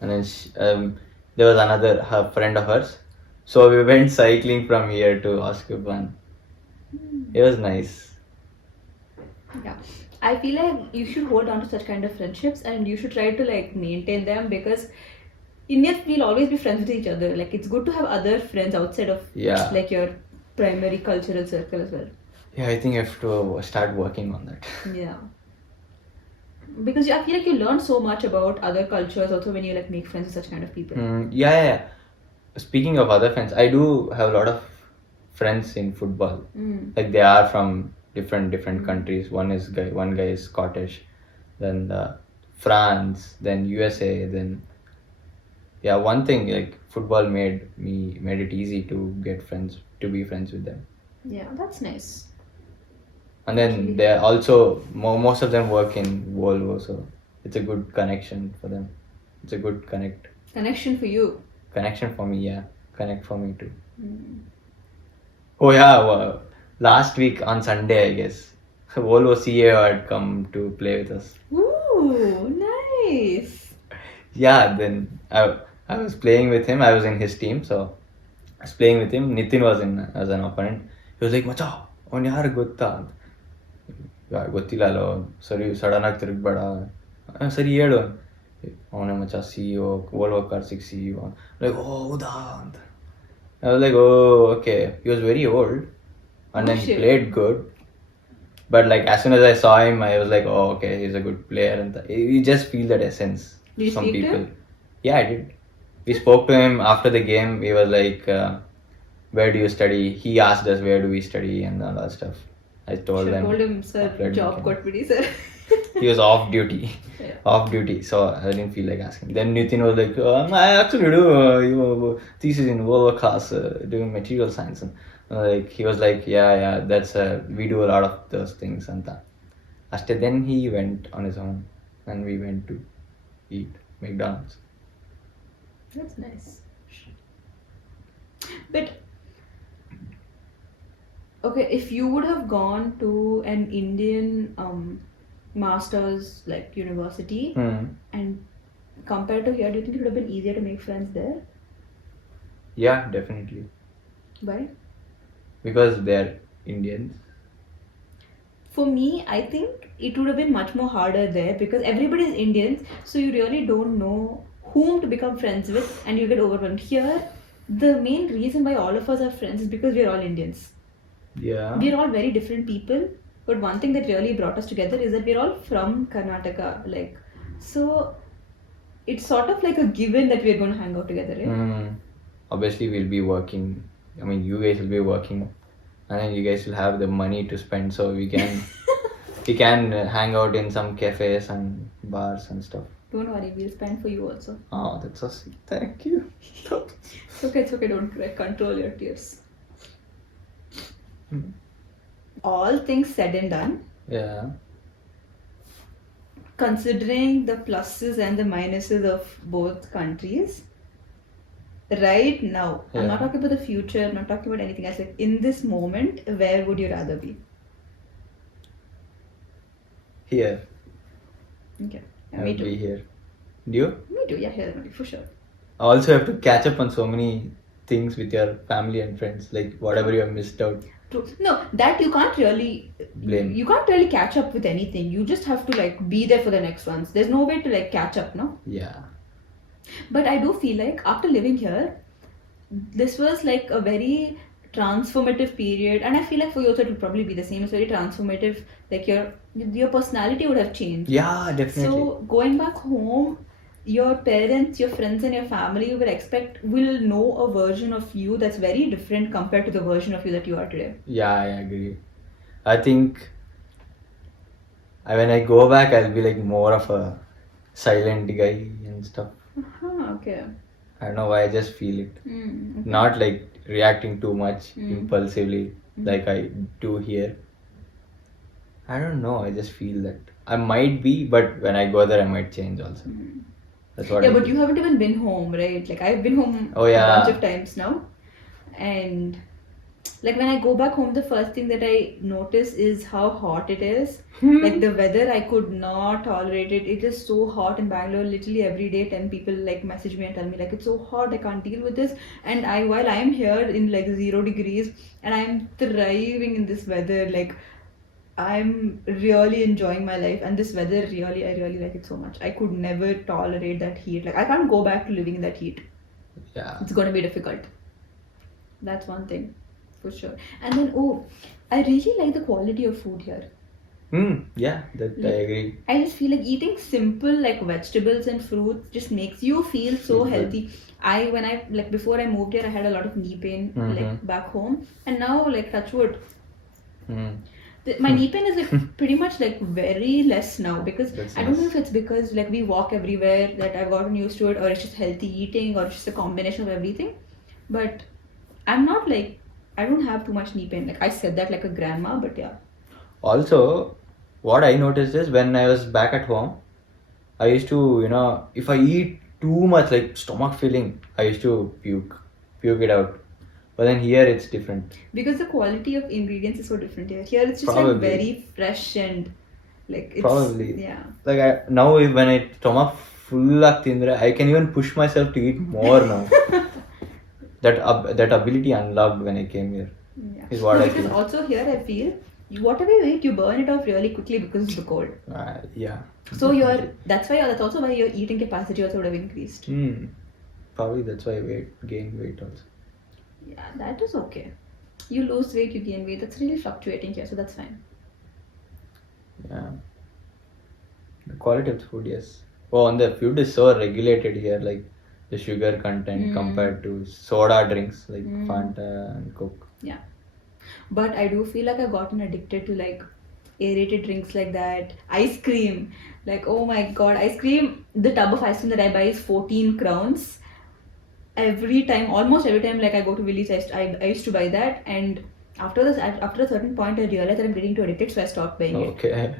and then there was her friend of hers. So we went cycling from here to Askupan. It was nice. Yeah, I feel like you should hold on to such kind of friendships, and you should try to like maintain them because Indians will always be friends with each other. Like it's good to have other friends outside of like your primary cultural circle as well. Yeah, I think I have to start working on that. Yeah. Because I feel like you learn so much about other cultures also when you like make friends with such kind of people. Yeah. Speaking of other friends, I do have a lot of friends in football. Mm. Like they are from different countries. One guy is Scottish, then France, then USA, then yeah. One thing like football made it easy to get friends, to be friends with them. Yeah, that's nice. And then Actually, they also most of them work in Volvo, so it's a good connection for them. It's a good connection for you. connection for me. Yeah, connect for me too. Mm. Oh yeah, last week on Sunday, I guess, Volvo CEO had come to play with us. Ooh, nice. Yeah, then I was playing with him. I was in his team, so I was playing with him. Nitin was in as an opponent. He was like, "Macha, on yaar gotta." ಗೊತ್ತಿಲ್ಲಲ್ಲೋ ಸರಿ sudden ಆಗಿ ತಿರುಗ್ಬೇಡ ಸರಿ ಹೇಳು ಅವನೇ ಮಚ್ಚ CEO Volvo Cars CEO like ಓ ಹೌದಾ ಅಂತ I was like oh okay he was very old and Oh then he shit. played good but like as soon as I saw him I was like oh okay he's a good player and you just feel that essence Did you from speak to people. him? Yeah, I did. We spoke to him after the game. He was like where do you study? He asked us where do we study and all that stuff. I told Should have them told him, sir, applied job mechanics. got pity, sir. He was off duty. Yeah. Off duty, so I didn't feel like asking. Then Nitin was like, I actually do thesis in Volvo Cars, doing material science. And like he was like, yeah, that's we do a lot of those things. And after then he went on his own, and we went to eat McDonald's. That's nice. But okay, if you would have gone to an Indian master's like university and compared to here, do you think it would have been easier to make friends there? Yeah, definitely, Why? because they're Indians. For me, I think it would have been much more harder there because everybody is Indians, so you really don't know whom to become friends with and you get overwhelmed. Here, the main reason why all of us are friends is because we're all Indians. Yeah. We're all very different people, but one thing that really brought us together is that we're all from Karnataka. Like, so it's sort of like a given that we're going to hang out together, right? Obviously, we'll be working. I mean, you guys will be working, and then you guys will have the money to spend, so we can hang out in some cafes and bars and stuff. Don't worry, we'll spend for you also. Oh, that's so sweet. Thank you. It's okay, don't cry. Control your tears. All things said and done, Yeah. considering the pluses and the minuses of both countries, right now, I'm not Yeah. talking about the future, I'm not talking about anything else. Like in this moment, where would you rather be? Here. Okay. I Yeah, me would be too. here. Do you? Me too. Yeah, here for sure. Also, have to catch up on so many things with your family and friends, like whatever you have missed out. True. No, that you can't really Blame. You can't really catch up with anything. You just have to like be there for the next ones. There's no way to like catch up, no? Yeah. But I do feel like after living here, this was like a very transformative period, and I feel like for you also it will probably be the same. It's very transformative. Like your personality would have changed. Yeah, definitely. So going back home, your parents, your friends, and your family will know a version of you that's very different compared to the version of you that you are today. Yeah, I agree. I think when I go back, I'll be like more of a silent guy and stuff. Okay. I don't know why, I just feel it. Okay. Not like reacting too much impulsively like I do here. I don't know, I just feel that. I might be, but when I go there, I might change also. That's what Yeah, I but feel. you haven't even been home, right? Like I've been home Oh, a yeah. bunch of times now. And like when I go back home, the first thing that I notice is how hot it is. Like the weather, I could not tolerate it. It is so hot in Bangalore. Literally every day, 10 people like message me and tell me like it's so hot, I can't deal with this. And while I am here in like 0 degrees and I'm thriving in this weather, like I'm really enjoying my life, and this weather I really like it so much. I could never tolerate that heat. Like I can't go back to living in that heat. Yeah. It's gonna be difficult. That's one thing for sure. And then I really like the quality of food here. Yeah, that I Like, agree. I just feel like eating simple like vegetables and fruits just makes you feel so Feel good. healthy. When I like before I moved here, I had a lot of knee pain Mm-hmm. like back home, and now like touch wood, Mm. my knee pain is like pretty much like very less now because That's I don't know if nice. it's because like we walk everywhere that I've gotten used to it, or it's just healthy eating, or it's just a combination of everything. But I'm not like I don't have too much knee pain. Like I said that like a grandma, but yeah. Also, what I noticed is when I was back at home, I used to, if I eat too much, like stomach filling, I used to puke it out. But then here it's different. Because the quality of ingredients is so different here. Here it's just like Probably, very fresh and like it's probably. yeah. Like now, when I stomach full tindre, I can even push myself to eat more now. That ability unlocked when I came here Yeah. is what No, I because feel. also here I feel whatever you eat, you burn it off really quickly because of the cold. Yeah. So Definitely. that's also why your eating capacity also would have increased. Probably that's why I gain weight also. Yeah, that is okay. You lose weight, you gain weight. That's really fluctuating here, so that's fine. Yeah. The quality of the food, yes. Oh, and the food is so regulated here, like the sugar content Mm, compared to soda drinks like mm, Fanta and Coke. yeah. But I do feel like I've gotten addicted to like aerated drinks like that. Ice cream. Like, oh my god, ice cream. The tub of ice cream that I buy is 14 crowns. Every time, almost every time, like I go to Willy's, I used to buy that. And after a certain point, I realized that I'm getting too addicted, so I stopped buying it. Okay.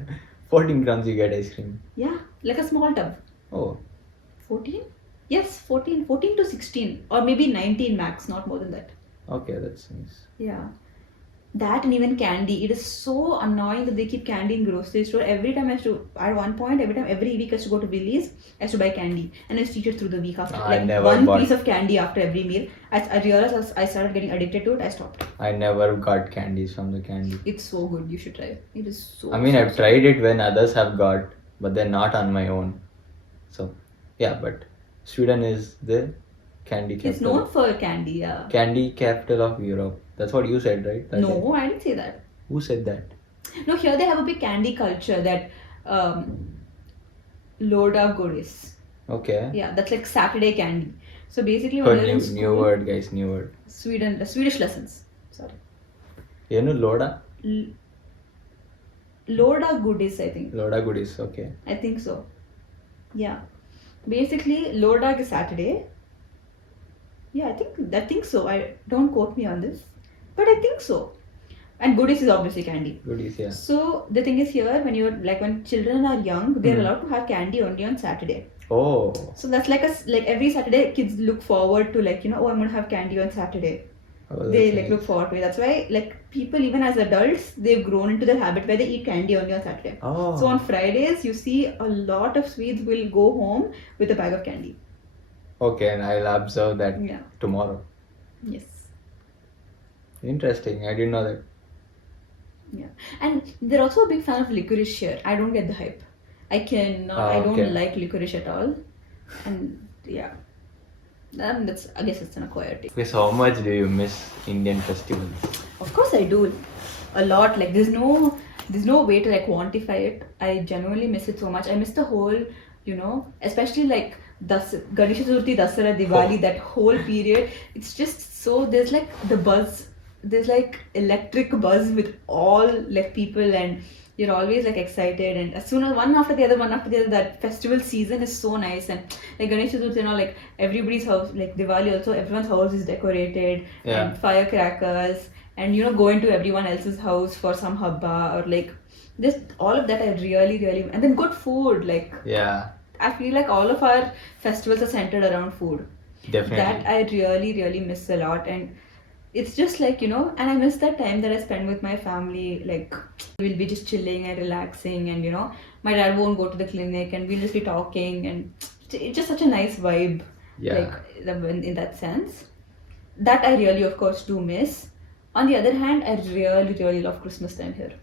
14 grams you get ice cream. Yeah, like a small tub. Oh, 14? Yes, 14 to 16. Or maybe 19 max, not more than that. okay, that's nice. Yeah. That and even candy. It is so annoying that they keep candy in grocery store. Every time I used to, at one point, every week I used to go to Billy's, I used to buy candy. And I used to eat it through the week after. I Like never one piece bought, of candy after every meal. I realized I started getting addicted to it, I stopped. I never got candies from the candy. It's so good. You should try. It is I so, mean, so, I've so good. tried it when others have got, but they're not on my own. So, yeah, but Sweden is the candy It's capital. known for candy, yeah. Candy capital of Europe. That's what you said, right? That day? No, I didn't say that. Who said that? No, here they have a big candy culture that Loda Goris. Okay. Yeah, that's like Saturday candy. So basically, Oh, when you're in new school, word, guys, new word. Swedish lessons. Sorry. Loda? L- Loda goodies, I think. Loda goodies, okay. I think so. Yeah. Basically, Loda is Saturday. Yeah, I think so. I don't quote me on this, but I think so. And goodies is obviously candy. Goodies, yeah. So the thing is here, when children are young, they're Hmm. allowed to have candy only on Saturday. Oh, So that's like every Saturday, kids look forward to oh, I'm gonna have candy on Saturday. oh, They that's like look nice. forward to it. That's why like people even as adults, they've grown into the habit where they eat candy only on Saturday. So on Oh, Fridays, you see a lot of Swedes will go home with a bag of candy. okay, and I'll observe that Yeah. tomorrow. Yes. Interesting, I didn't know that. Yeah. And they're also a big fan of licorice here. I don't get the hype. I don't Okay. like licorice at all. And yeah. I guess it's an acquired taste. Okay, so how much do you miss Indian festivals? Of course I do. A lot. Like there's no way to like quantify it. I genuinely miss it so much. I miss the whole, especially like Ganesh Chaturthi, Dasara, Diwali, Oh, that whole period. It's just so there's like the buzz. There's like electric buzz with all like people, and you're always like excited, and as soon as one after the other, that festival season is so nice. And like Ganesh Chaturthi, like everybody's house, like Diwali also, everyone's house is decorated yeah, and firecrackers, and going to everyone else's house for some habba, or like just all of that I really really. And then good food, like yeah, I feel like all of our festivals are centered around food. That definitely. I really really miss a lot. And it's just like and I miss that time that I spend with my family. Like we'll be just chilling and relaxing, and my dad won't go to the clinic, and we'll just be talking, and it's just such a nice vibe. Like Yeah, in that sense, that I really of course do miss. On the other hand, I really really love Christmas time here.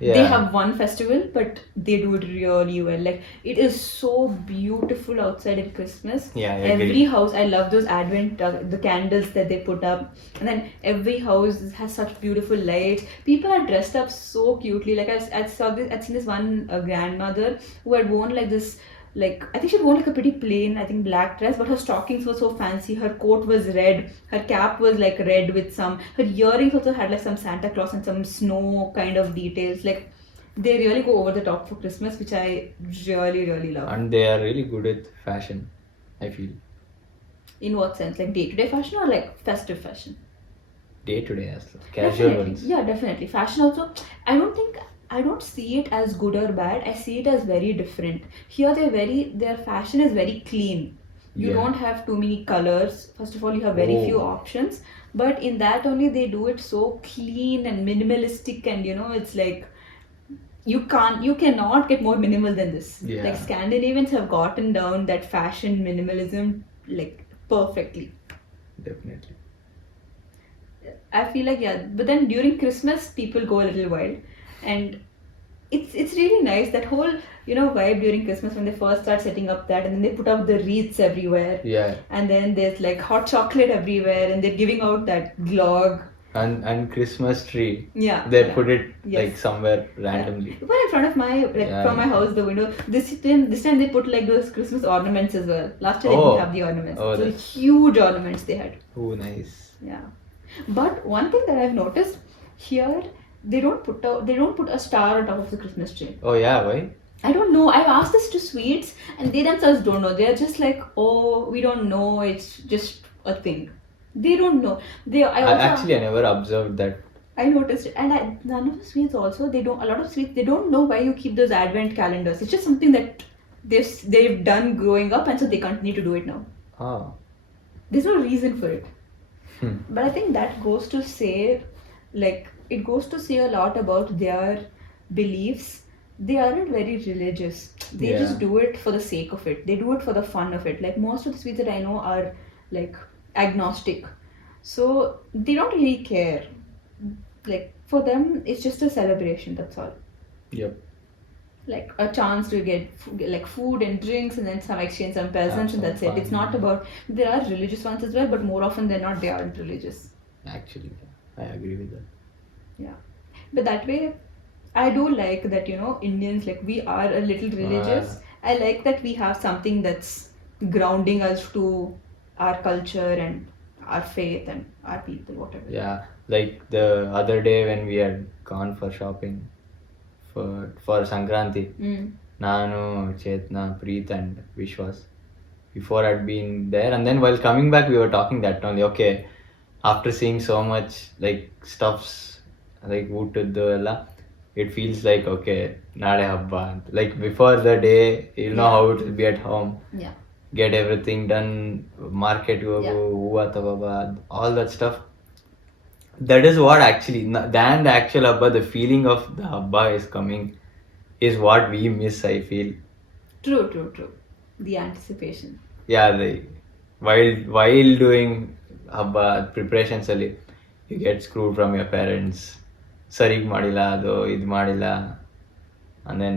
They Yeah. have one festival, but they do it really well. Like, it is so beautiful outside at Christmas. Yeah, I Every agree. house, I love those Advent, the candles that they put up, and then every house has such beautiful lights. People are dressed up so cutely. Like, I saw this, I'd seen this one grandmother who had worn like this. Like, I think she had worn like a pretty plain, I think, black dress, but her stockings were so fancy. Her coat was red. Her cap was like red with some. Her earrings also had like some Santa Claus and some snow kind of details. Like, they really go over the top for Christmas, which I really, really love. And they are really good at fashion, I feel. In what sense? Like day to day fashion or like festive fashion? Day to day as well. Casual Definitely. ones. Yeah, definitely. Fashion also, I don't see it as good or bad. I see it as very different. Here their fashion is very clean. You Yeah. don't have too many colors. First of all, you have very few Oh. options. But in that only they do it so clean and minimalistic, and it's like you cannot get more minimal than this. Yeah. Like, Scandinavians have gotten down that fashion minimalism like perfectly. Definitely. I feel like, yeah, but then during Christmas people go a little wild, and it's really nice, that whole vibe during Christmas when they first start setting up that, and then they put up the wreaths everywhere, Yeah. and then there's like hot chocolate everywhere, and they're giving out that glog. And Christmas tree. Yeah, They yeah. put it Yes. like somewhere randomly. Even in front of my Yeah. from my house, the window. This time they put like those Christmas ornaments as well. Last year they Oh. didn't have the ornaments. Oh, So that's- huge ornaments they had. Oh, nice. Yeah. But one thing that I've noticed here, they don't put a star on top of the Christmas tree. Oh yeah, why? I don't know. I've asked this to sweets, and they themselves don't know. They're just like, oh, we don't know. It's just a thing. They don't know. Actually, I never observed that. I noticed it, and none of the sweets also. They don't. A lot of sweets, they don't know why you keep those Advent calendars. It's just something that they've done growing up, and so they continue to do it now. Ah. There's no reason for it. Hmm. But I think that goes to say, like, it goes to say a lot about their beliefs. They aren't very religious. They Yeah. just do it for the sake of it. They do it for the fun of it. Like, most of the sweets that I know are like agnostic. So they don't really care. Like, for them, it's just a celebration, that's all. Yep. Like a chance to get like food and drinks, and then some exchange some presents, and some that's it. It's fun. not about. There are religious ones as well, but more often than not, they aren't religious. Actually, I agree with that. Yeah, but that way, I do like that. Indians, like, we are a little religious. I like that we have something that's grounding us to our culture and our faith and our people, whatever. Yeah, like the other day when we had gone for shopping for Sankranti, Nanu, Chetna, Preet and Vishwas. Before I'd been there, and then while coming back we were talking that only, okay, after seeing so much like stuffs like ಊಟದ್ದು ಎಲ್ಲ, it feels like okay, ನಾಳೆ ಹಬ್ಬ ಅಂತ. Like before the day, you know how it will be at home. Yeah. Get everything done, market ಹೋಗು, ಹೂವ ತಗೋಬ, all that stuff. That is what actually, than the actual haba, the feeling of the haba is coming is what we miss, I feel. True. The anticipation. Yeah, while doing haba preparations ಅಲ್ಲಿ, you get screwed from your parents. ಸರಿಗ್ ಮಾಡಿಲ್ಲ ಅದು, ಇದು ಮಾಡಿಲ್ಲ, and then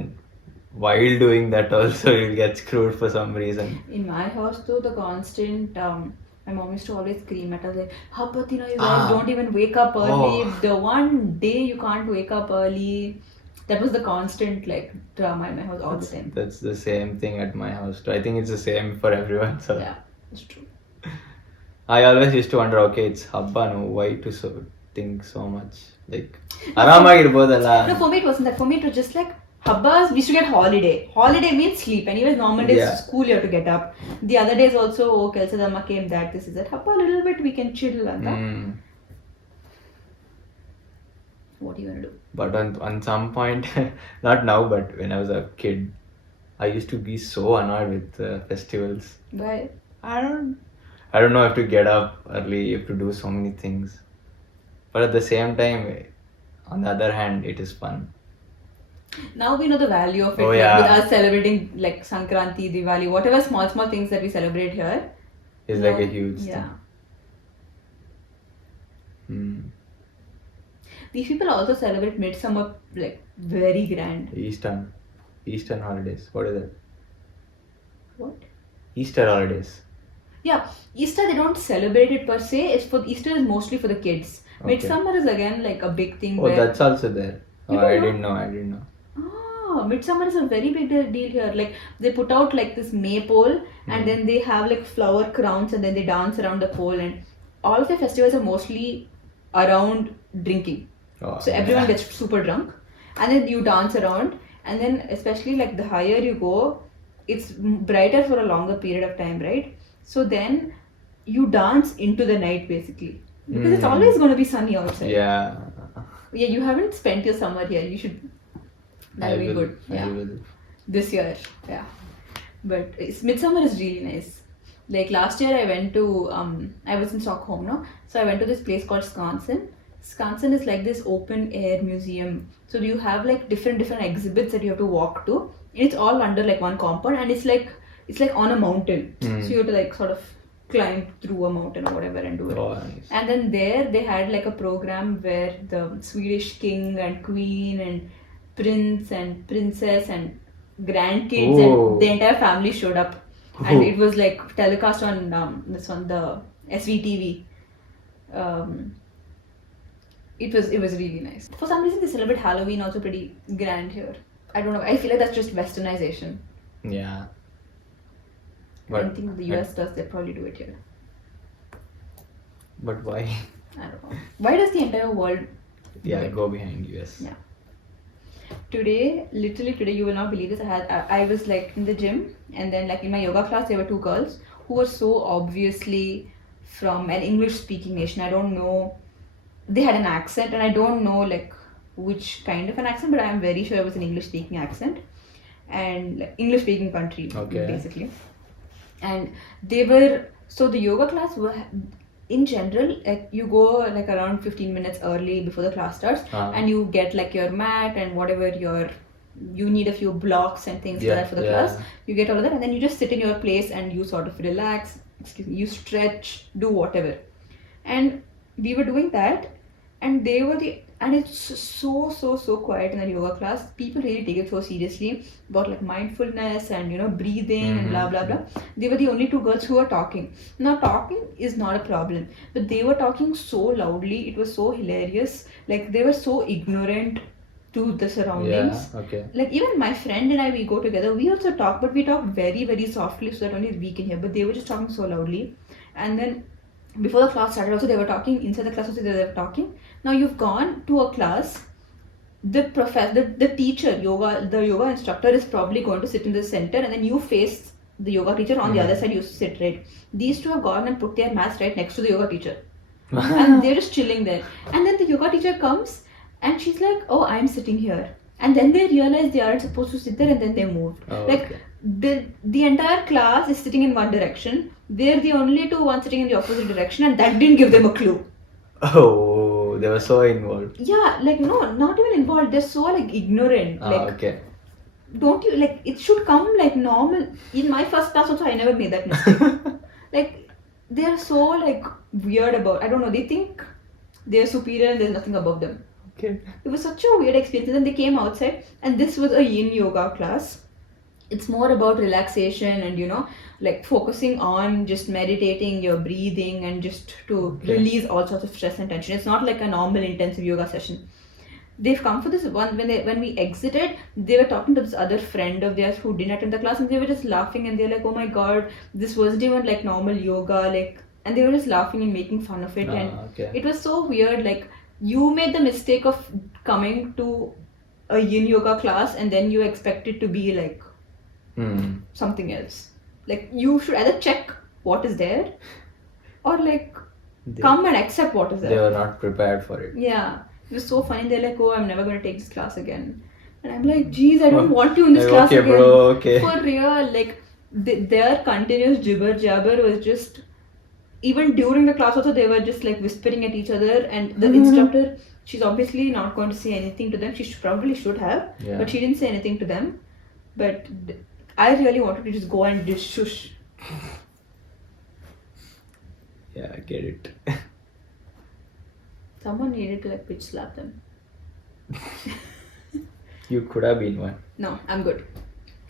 while doing that also you'll get screwed for some reason. In my house though, the constant my mom used to always scream at us like, Hapatina, you guys don't even wake up early. Oh. The one day you can't wake up early. That was the constant like drama in my house all the time. That's the same thing at my house too. I think it's the same for everyone. So Yeah, it's true. I always used to wonder, okay, it's haba, no, why to think so much? Like, ಆರಾಮಾಗಿರ್ಬೋದಲ್ಲ. No, for me it wasn't that. For me it was just like, Habbas, we should get holiday. Holiday means sleep. Anyways, normal days, Yeah. school, you have to get up. The other days also, oh, Kelsadamma came, that, this is that. Habba, a little bit, we can chill. And that. What do you want to do? But on some point, not now, but when I was a kid, I used to be so annoyed with festivals. Why? I don't know, I have to get up early, you have to do so many things. But at the same time, on the other hand, it is fun. Now we know the value of it. Oh, like, yeah. with us celebrating like Sankranti, Diwali, whatever small things that we celebrate here. It's like a huge Yeah. thing. These people also celebrate midsummer like very grand. Eastern holidays. What is it? What? Easter holidays. Yeah, Easter they don't celebrate it per se. It's for Easter is mostly for the kids. Okay. Midsummer is again like a big thing Oh, where that's also there. you Oh, don't I know. didn't know. I didn't know. Ah, Midsummer is a very big deal here. Like they put out like this maypole and then they have like flower crowns and then they dance around the pole and all of the festivals are mostly around drinking. Oh, So everyone gets super drunk and then you dance around and then especially like the higher you go, it's brighter for a longer period of time, right? So then you dance into the night basically because it's always going to be sunny outside. Yeah. Yeah, you haven't spent your summer here. You should. That'll be good. Yeah. I will. This year, yeah. But Midsummer is really nice. Like last year, I went to I was in Stockholm, no? So I went to this place called Skansen. Skansen is like this open air museum. So you have like different exhibits that you have to walk to. And it's all under like one compound, and it's like on a mountain. So you have to like sort of climb through a mountain or whatever and do it. Oh, nice. And then there they had like a program where the Swedish king and queen and prince and princess and grandkids Oh. and the entire family showed up, and Oh. it was like telecast on this one the SVTV. It was really nice. For some reason, they celebrate Halloween also pretty grand here. I don't know. I feel like that's just Westernization. Yeah. Anything the US does, they probably do it here. But why? I don't know. Why does the entire world? Yeah, go behind US. Yeah. Literally today, you will not believe this. I was like in the gym, and then like in my yoga class, there were two girls who were so obviously from an English-speaking nation. I don't know. They had an accent, and I don't know like which kind of an accent, but I am very sure it was an English-speaking accent and like, English-speaking country basically. And they were so the yoga class were in general like you go like around 15 minutes early before the class starts and you get like your mat and whatever you need a few blocks and things like that for the class. You get all of that and then you just sit in your place and you sort of relax, you stretch, do whatever. And we were doing that and it's so quiet in the yoga class. People really take it so seriously about like mindfulness and breathing and blah blah blah. They were the only two girls who were talking. Now talking is not a problem, but they were talking so loudly. It was so hilarious. Like they were so ignorant to the surroundings. Yeah, okay. Like even my friend and I, we go together. We also talk, but we talk very very softly so that only we can hear. But they were just talking so loudly, and then before the class started also they were talking. Inside the class also they were talking. Now you've gone to a class, the teacher, the yoga instructor is probably going to sit in the center and then you face the yoga teacher on the other side, you sit right. These two have gone and put their mats right next to the yoga teacher. And they're just chilling there. And then the yoga teacher comes and she's like, oh, I'm sitting here. And then they realize they aren't supposed to sit there and then they moved. The entire class is sitting in one direction. They're the only ones sitting in the opposite direction, and that didn't give them a clue. Oh, they were so involved. Yeah, like no, not even involved. They're so like ignorant. Okay. Don't you like it should come like normal. In my first class also, I never made that mistake. Like they're so like weird about. I don't know. They think they're superior and there's nothing above them. Okay. It was such a weird experience. And then they came outside, and this was a yin yoga class. It's more about relaxation and like focusing on just meditating, your breathing, and just to release all sorts of stress and tension. It's not like a normal intensive yoga session. They've come for this one. When we exited, they were talking to this other friend of theirs who didn't attend the class, and they were just laughing and they're like, oh my god, this wasn't even like normal yoga, like, and they were just laughing and making fun of it. It was so weird. Like you made the mistake of coming to a yin yoga class and then you expect it to be like something else. Like you should either check what is there or like come and accept what is there. They were not prepared for it. Yeah, it was so funny. They're like, oh, I'm never going to take this class again. And I'm like, geez, I don't want you in this class again. Bro, okay. For real. Like their continuous jibber jabber was just, even during the class also they were just like whispering at each other, and the instructor, she's obviously not going to say anything to them. She probably should have, but she didn't say anything to them. But I really wanted to just go and just shush. Yeah, I get it. Someone needed to like pitch slap them. You could have been one. No, I'm good.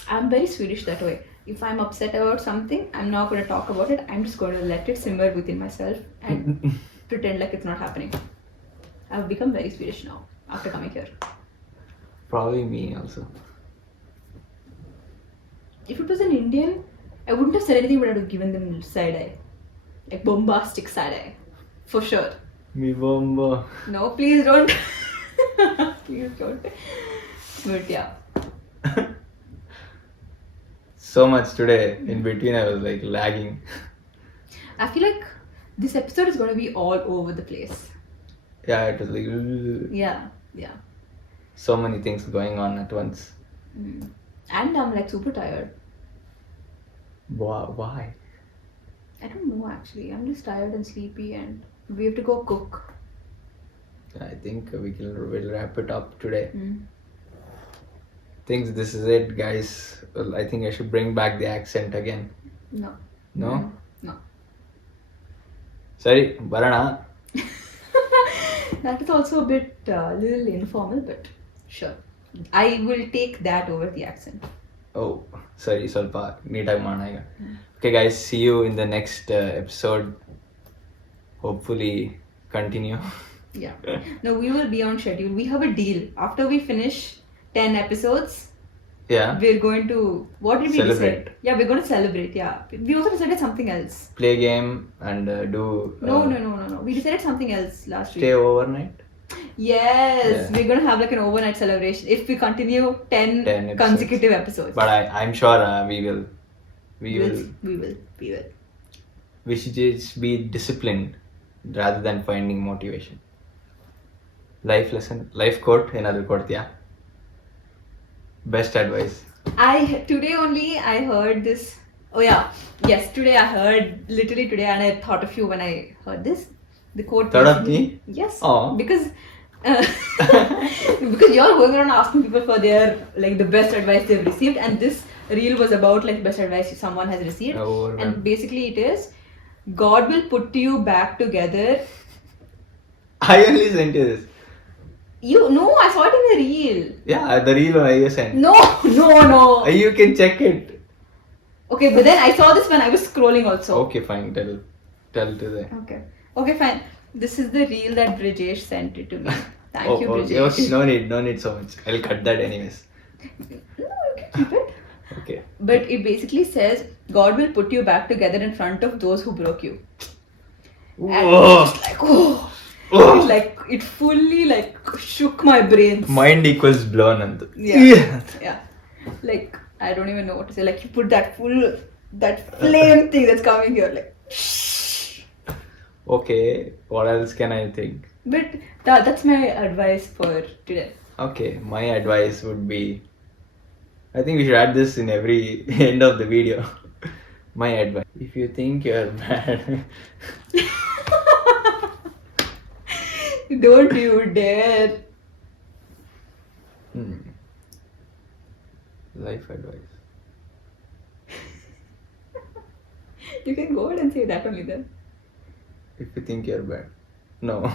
I'm very Swedish that way. If I'm upset about something, I'm not going to talk about it. I'm just going to let it simmer within myself and pretend like it's not happening. I've become very Swedish now after coming here. Probably me also. If it was an Indian, I wouldn't have said anything, but I would have given them side eye. Like bombastic side eye. For sure. Me bomba. No, please don't. Please don't. But yeah. So much today. In between, I was like lagging. I feel like this episode is going to be all over the place. Yeah, it was like Yeah. so many things going on at once. And I'm like super tired. Why? I don't know actually. I'm just tired and sleepy and we have to go cook. I think we'll wrap it up today. Thinks this is it, guys. Well, I think I should bring back the accent again. No. No? No. Sorry, Barana. That is also a bit little informal, but sure. I will take that over the accent. Oh, sorry, ಸ್ವಲ್ಪ neataಗಿ ಮಾಡೋಣ ಈಗ. Okay, guys, see you in the next episode. Hopefully, continue. Yeah. No, we will be on schedule. We have a deal. After we finish 10 episodes, Yeah. we're going to... What did we Celebrate. decide? Yeah, we're going to celebrate, yeah. We also decided something else. Play game and do... No. We decided something else last Stay week. overnight. Yes, Yeah. we're going to have like an overnight celebration if we continue 10 episodes. consecutive episodes. But I'm sure we will. We will. We should just be disciplined rather than finding motivation. Life lesson, life quote, another quote, yeah. Best advice. Today only I heard this. Oh yeah, yes. Today I heard literally today, and I thought of you when I heard this. The quote. Thought of me? Yes. Aw. Because because you're going around asking people for their like the best advice they've received, and this reel was about like best advice someone has received, and basically it is, God will put you back together. I only sent you this. No, I saw it in the reel. Yeah, the reel I sent. No. You can check it. Okay, but then I saw this when I was scrolling also. Okay, fine. Tell to them. Okay, fine. This is the reel that Brijesh sent it to me. Thank you, Brijesh. Okay. No need so much. I'll cut that anyways. No, you can keep it. Okay. But it basically says, God will put you back together in front of those who broke you. And it's like, It's like, it fully like shook my brains. Mind equals blown. Yeah. Like, I don't even know what to say. Like, you put that flame thing that's coming here. Like, Okay, what else can I think? but that's my advice for today. Okay, my advice would be, I think we should add this in every end of the video. My advice, if you think you're bad, Don't you dare. Life advice. You can go ahead and say that only then. If you think you're bad. No.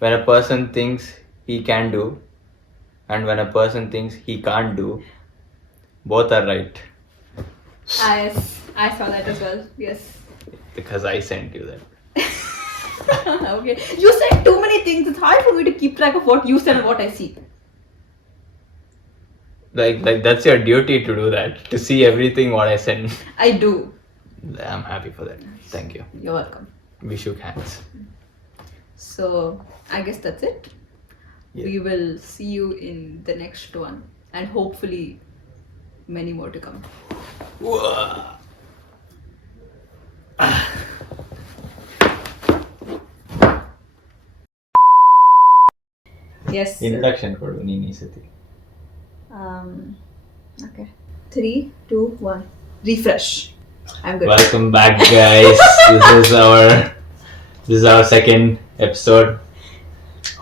When a person thinks he can do and when a person thinks he can't do, both are right. I saw that as well. Yes. Because I sent you that. Okay. You said too many things. It's hard for me to keep track of what you said and what I see. Like that's your duty to do that. To see everything what I send. I do. I'm happy for that. Thank you. You're welcome. We shook hands. So, I guess that's it. Yeah. We will see you in the next one. And hopefully, many more to come. Yes. Introduction kodu ನೀನು ಈ ಸತಿ. Okay. 3, 2, 1. Refresh. I'm good. Welcome back, guys. This is our second episode.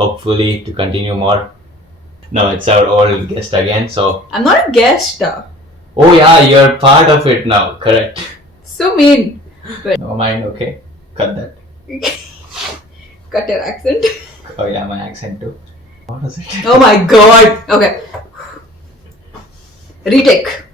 Hopefully to continue more. No, it's our old guest again. So I'm not a guest. oh yeah, you're part of it now. Correct. So mean. But No mind. Okay, cut that. cut your accent. Oh yeah, my accent too. What was it? Oh my god. Okay. Retake.